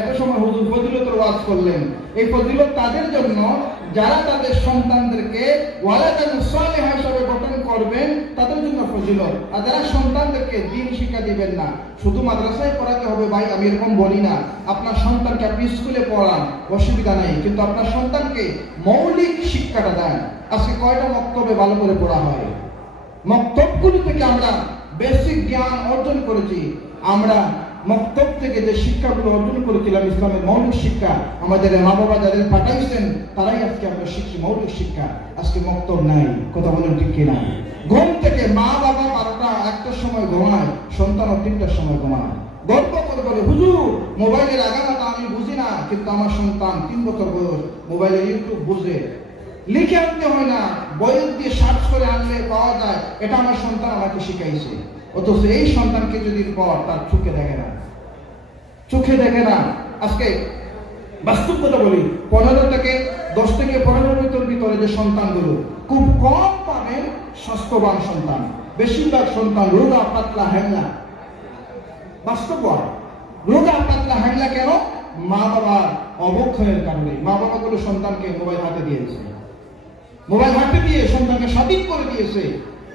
এত সময় হুজুর ফজিলতের ওয়াজ করলেন, এই ফজিলত তাদের জন্য যারা তাদের সন্তানদেরকে ওয়ালাদান সালেহা হিসেবে গঠন করবেন তাদের জন্য ফজিলত। আর যারা সন্তানদেরকে দ্বীন শিক্ষা দিবেন না, শুধু মাদ্রাসায় পড়াতে হবে ভাই, আমি এরকম বলি না। আপনার সন্তানকে আপনি স্কুলে পড়ান, অসুবিধা নেই, কিন্তু আপনার সন্তানকে মৌলিক শিক্ষাটা দেন। আজকে কয়টা মক্তবে ভালো করে পড়া হয়? মক্তবগুলো থেকে আমরা বেসিক জ্ঞান অর্জন করেছি। আমরা মক্তব থেকে যে শিক্ষাগুলো অর্জন করেছিলাম, ইসলামের মৌলিক শিক্ষা, আমাদের মা বাবা যাদের পাঠাইছেন তারাই আজকে আমরা শিখছি মৌলিক শিক্ষা। আজকে মক্তব নাই, কথা বলেন ঠিক কিনা? ঘুম থেকে মা বাবা 12টা-1টার সময় ঘুমায়, সন্তানও 3টার সময় ঘুমায়। গল্প করে বলে, হুজুর মোবাইলের আগামাটা আমি বুঝি না, কিন্তু আমার সন্তান 3 বছর বয়স মোবাইলের ইউটিউব বুঝে। লিখে আনতে হয় না, বইয়ের দিয়ে সার্চ করে আনলে পাওয়া যায়। এটা আমার সন্তান আমাকে শিখাইছে। অথচ এই সন্তানকে যদি পর তার চোখে দেখে না, চোখে দেখে না। আজকে বাস্তব কথা বলি, 10 থেকে 15 ভিতরে যে সন্তানগুলো, খুব কম পাবেন স্বাস্থ্যবান সন্তান। বেশিরভাগ সন্তান রোগা পাতলা হ্যাংলা। বাস্তব রোগা পাতলা হ্যাংলা কেন? মা বাবার অবক্ষয়ের কারণে। মা বাবাগুলো সন্তানকে মোবাইল হাতে দিয়েছে, মোবাইল হাতে দিয়ে সন্তানকে স্বাধীন করে দিয়েছে।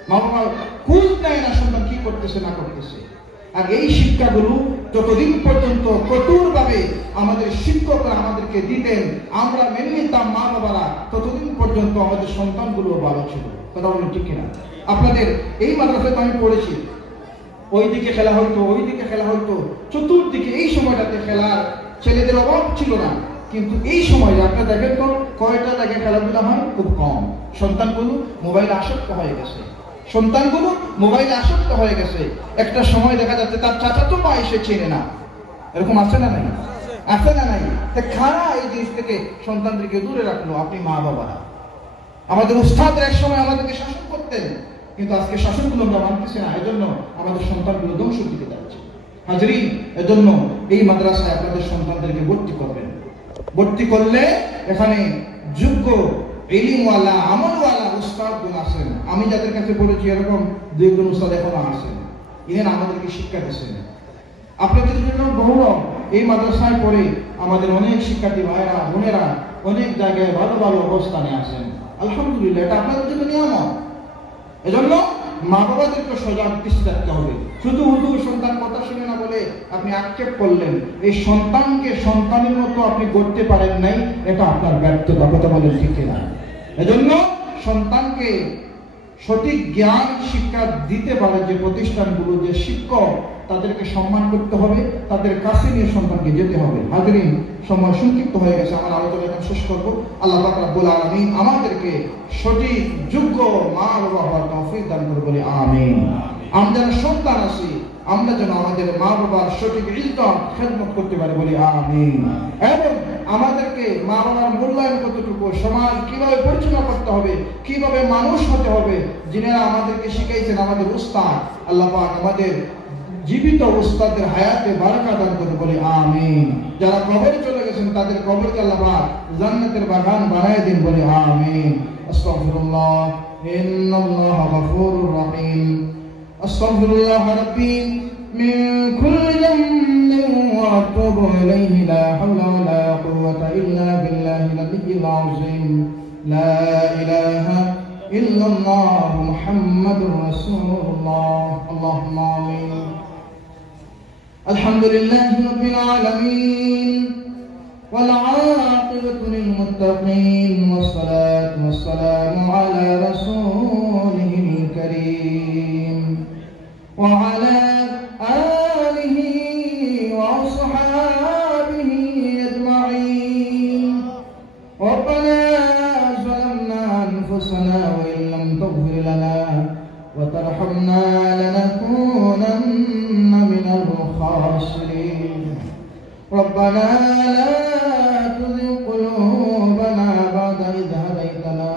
মা বাবা খোঁজ নেয় না সন্তান কি করতেছে না করতেছে। আর এই শিক্ষাগুলো যতদিন পর্যন্ত কঠোরভাবে আমাদের শিক্ষকরা আমাদেরকে দিতেন, আমরা মেনে নিতাম মা বাবারা, ততদিন পর্যন্ত আমাদের সন্তানগুলো ভালো ছিল। কথা বলেন ঠিক কিনা? আপনাদের এই মাদ্রাসায় আমি পড়েছি, ওইদিকে খেলা হইতো, ওইদিকে খেলা হইতো, চতুর্দিকে এই সময়টাতে খেলার ছেলেদের অভাব ছিল না। কিন্তু এই সময় আপনারা দেখেন তো কয়টা জায়গায় খেলাধুলা হয়? খুব কম। সন্তানগুলো মোবাইল আসক্ত হয়ে গেছে, সন্তানগুলো মোবাইলে আসক্ত হয়ে গেছে। একটা সময় দেখা যাচ্ছে তার চাচাতো মা এসে চেনে না, এরকম আছে না নাই? আছে না নাই? খারাপ এই জিনিস থেকে সন্তানদেরকে দূরে রাখলো আপনি মা বাবারা। আমাদের উস্তাদরা এক সময় আমাদেরকে শাসন করতেন, কিন্তু আজকে শাসনগুলো আমরা মানতেছি না, এজন্য আমাদের সন্তানগুলো ধ্বংসের দিকে যাচ্ছে। হাজরিন, এজন্য এই মাদ্রাসায় আপনাদের সন্তানদেরকে ভর্তি করবেন। ভর্তি করলে এখানে যোগ্য ইলমওয়ালা আমলওয়ালা উস্তাদগুলো আছেন। আমি যাদের কাছে পড়েছি এরকম 2 উস্তাদ এখনো আছেন, ইনি আমাদেরকে শিক্ষা দিচ্ছেন। আপনাদের জন্য গৌরব, এই মাদ্রাসায় পড়ে আমাদের অনেক শিক্ষার্থী ভাইরা বোনেরা অনেক জায়গায় ভালো ভালো অবস্থানে আছেন। আলহামদুলিল্লাহ, এটা আপনাদের জন্য নিয়ামত। এজন্য মা বাবাদেরকে সজাগ দৃষ্টি রাখতে হবে। শুধু হুজুর সন্তান কথা শুনে না বলে আপনি আক্ষেপ করলেন, এই সন্তানকে সন্তানের মতো আপনি করতে পারেন নাই, এটা আপনার ব্যর্থতা। কথা বলেন ঠিক কিনা? এজন্য সন্তানকে সঠিক জ্ঞান শিক্ষা দিতে পারে যে প্রতিষ্ঠানগুলো, যে শিক্ষক, তাদেরকে সম্মান করতে হবে, তাদের কাছে নিয়ে সন্তানকে যেতে হবে। হাজরিন, সময় সংক্ষিপ্ত হয়ে গেছে, আমার আলোচনা এখন শেষ করবো। আল্লাহ পাক রব্বুল আলামিন আমাদেরকে সঠিক যোগ্য মা বাবা হওয়ার তৌফিক দান করে বলি আমিন। আমরা যারা সন্তান আছি, আমরা যেন আমাদের মা বাবার সঠিক ইজ্জত খেদমত করতে পারি বলি আমিন। এবং আমাদেরকে মা বাবার মূল্যায়ন কতটুকু, সমাজ কিভাবে পরিচালনা করতে হবে, কিভাবে মানুষ হতে হবে, যিনারা আমাদেরকে শিখাইছেন আমাদের উস্তাদ, আল্লাহ পাক আমাদের জীবিত উস্তাদের হায়াতে বারাকা দান করে বলি আমিন। যারা কবরে চলে গেছেন তাদের কবরকে আল্লাহ পাক জান্নাতের বাগান বানায় দিন বলি আমিন। আস্তাগফিরুল্লাহ, ইন্নাল্লাহা গফুরুর রহিম। আস্তাগফিরুল্লাহ রাব্বি মিন কুল্লি যামবিন ওয়া আতুবু ইলাইহি, লা হাওলা ওয়া লা কুওয়াতা ইল্লা বিল্লাহিল আলিয়্যিল আযীম। লা ইলাহা ইল্লাল্লাহ মুহাম্মাদুর রাসূলুল্লাহ। আল্লাহুম্মা আমিন। আলহামদুলিল্লাহি রাব্বিল আলামিন ওয়াল আকিবাতু লিল মুত্তাকিন ওয়াসসালাতু ওয়াসসালামু আলা রাসূলিহিল কারীম ওয়া আলা আলিহি ওয়া আসহাবিহি আজমাইন। রব্বানা যালামনা আনফুসানা ওয়া ইল্লাম তাগফির লানা ওয়া তারহামনা লানাকুনান্না মিনাল খাসিরিন। ربنا لا تزغ قلوبنا بعد إذ هديتنا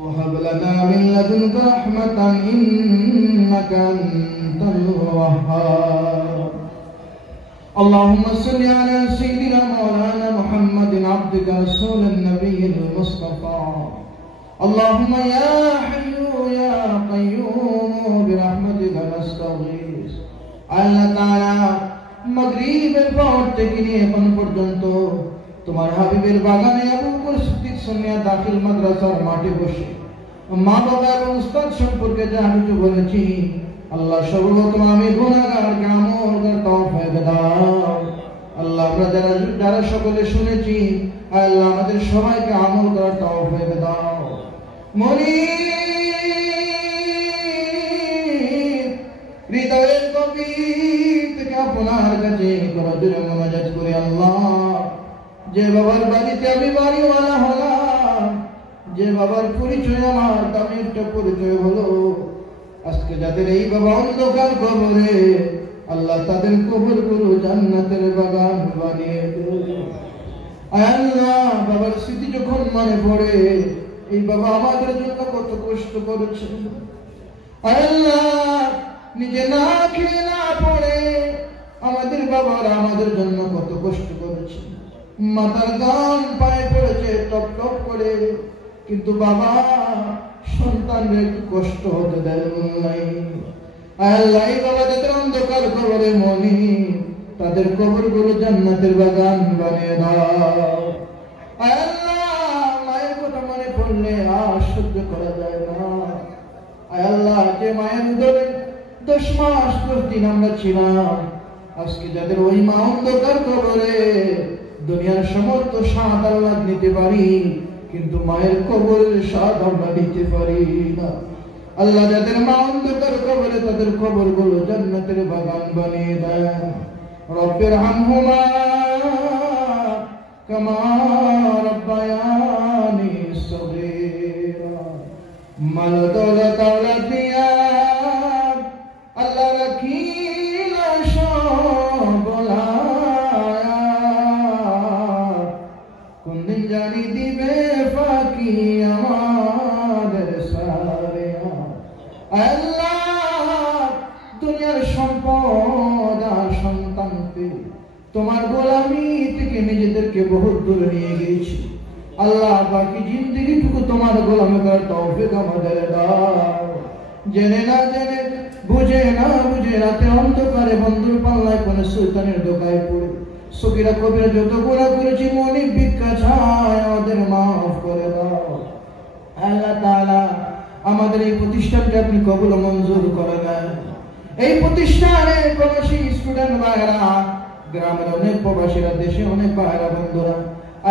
وهب لنا من لدنك رحمة إنك أنت الوهاب. اللهم صل على سيدنا مولانا محمد عبدك رسول النبي المصطفى. اللهم يا حي يا قيوم برحمتك نستغيث. الله تعالى মাগরিবের পর থেকে নিয়ে এখন পর্যন্ত তোমার হাবিবের বাগানে আবু বকর সিদ্দিক সুন্নিয়া দাখিল মাদ্রাসার মাঠে বসে মা বাবা এবং উস্তাদ সম্পর্কে যা কিছু বলেছি আল্লাহ সর্বপ্রথম আমি গুনাহগারকে আমল করার তৌফিক দাও। আল্লাহ আমরা যারা সকলে শুনেছি আল্লাহ আমাদের সবাইকে আমল করার তৌফিক দাও। হৃদয়ের গভীর থেকে আপনার কাছে করজোরে মুনাজাত করি আল্লাহ, যে বাবার বাড়িতে আমি বাড়িওয়ালা হলাম, যে বাবার পরিচয় আমার দামি একটা পরিচয় হলো, আজকে যাদের এই বাবা অন্ধকার কবরে আল্লাহ তাদের কবরগুলো জান্নাতের বাগান বানিয়ে দেয়। আল্লাহ বাবার স্মৃতি যখন মনে পড়ে এই বাবা আমাদের জন্য কত কষ্ট করেছে, আল্লাহ নিজে না খেয়ে না পড়ে আমাদের বাবারা আমাদের জন্য কত কষ্ট করেছে, মাথার গান পায়ে পড়েছে টপ টপ করে, কিন্তু বাবা সন্তানদের একটু কষ্ট হতে দেয় নাই। আল্লাহ বাবা যাদের অন্ধকার কবরে মনি তাদের কবরগুলো জান্নাতের বাগান বানিয়ে দাও। আল্লাহ মায়ের কথা মনে পড়লে আর সহ্য করা যায় না। আল্লাহ যে মায়ের উদরে 10 মাস 10 দিন আমরা ছিলাম, আজকে যাদের ওই মা অন্ধকার কবরে দুনিয়ার সমস্ত স্বাদ আল্লাহ নিতে পারি, কিন্তু মায়ের কবরের স্বাদ আমরা নিতে পারি না। আল্লাহ যাদের মা অন্ধকার কবরে তাদের কবরগুলো জান্নাতের বাগান বানিয়ে দেন। রব্বির হামহুমা কামা রাব্বায়ানি সগীরা। মাল দৌলত আওলাদ দিয়া আল্লাহ রাখিলা সব বলায়া, কোন দিন জানি দিবে ফাঁকি আমাদের সারে। আল্লাহ দুনিয়ার সম্পদ আর সন্তানকে তোমার গোলামি থেকে নিজেদেরকে বহুত দূরে নিয়ে গেছি। আল্লাহ বাকি জিন্দেগিটুকু তোমার গোলামি করার তৌফিক আমাদের দাও। জেনে না জেনে, বুঝে না বুঝে রাতে অন্ধকারে বন্ধুর পাল্লায় কোন শয়তানের দোকায় পড়ে সগীরা কবিরা যত গুনাহ করেছি মনে ভিক্ষা চাই আমাদের মাফ করে দাও। আল্লাহ তাআলা আমাদের এই প্রতিষ্ঠানকে আপনি কবুল ও মঞ্জুর করে নেন। এই প্রতিষ্ঠানে প্রবাসী স্টুডেন্ট ভাইরা, গ্রামের অনেক প্রবাসীরা, দেশে অনেক ভাইরা বন্ধুরা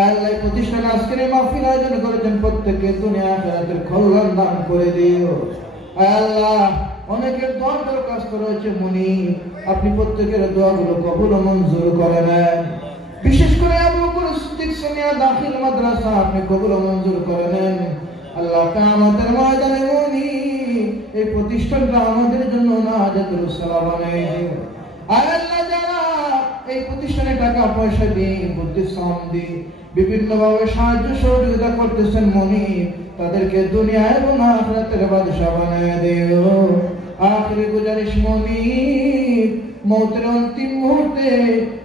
আল্লাহ এই প্রতিষ্ঠানে আজকের এই মাহফিল আয়োজন করেছেন, প্রত্যেককে দুনিয়া আখিরাতের কল্যাণ দান করে দিও। আল্লাহ অনেকের দোয়া দরখাস্ত রয়েছে মুনি, আপনি প্রত্যেকের দোয়াগুলো কবুল ও মঞ্জুর করে নেন। বিশেষ করে আবু বকর সিদ্দিক সানিয়া দাখিল মাদ্রাসা আপনি কবুল ও মঞ্জুর করে নেন। আল্লাহ কিয়ামতের ময়দানে মুনি এই প্রতিষ্ঠানটা আমাদের জন্য নাজাতুল সালাম বানিয়ে দিও। আল্লাহ যারা এই প্রতিষ্ঠানে টাকা পয়সা দিয়ে বুদ্ধি শ্রম দিয়ে বিভিন্ন ভাবে সাহায্য সহযোগিতা করতেছেন মুনি, তাদেরকে দুনিয়া এবং আখিরাতের বাদশা বানিয়ে দিও। আখিরি গুজারিশ মুনি, মৌতের অন্তিম মুহূর্তে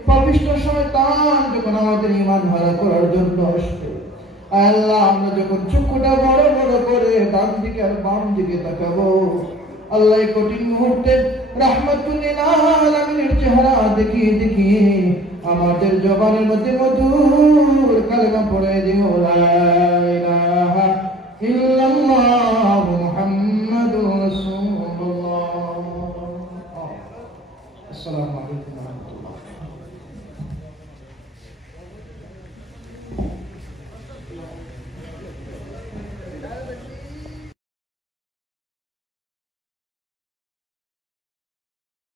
পাপিষ্ঠ শয়তান যখন আমাদের ঈমান হারা করার জন্য আসবে, আল্লাহ আমরা যখন চক্ষুটা বড় বড় করে ডান দিকে আর বাম দিকে তাকাবো, আল্লাহ এই কঠিন মুহূর্তে রাহমাতুল লিল আলামিনের চেহারা দেখিয়ে দেখিয়ে আমাদের জবানের মধ্যে মধুর কালেমা পড়ে দিও, লা ইলাহা ইল্লাল্লাহ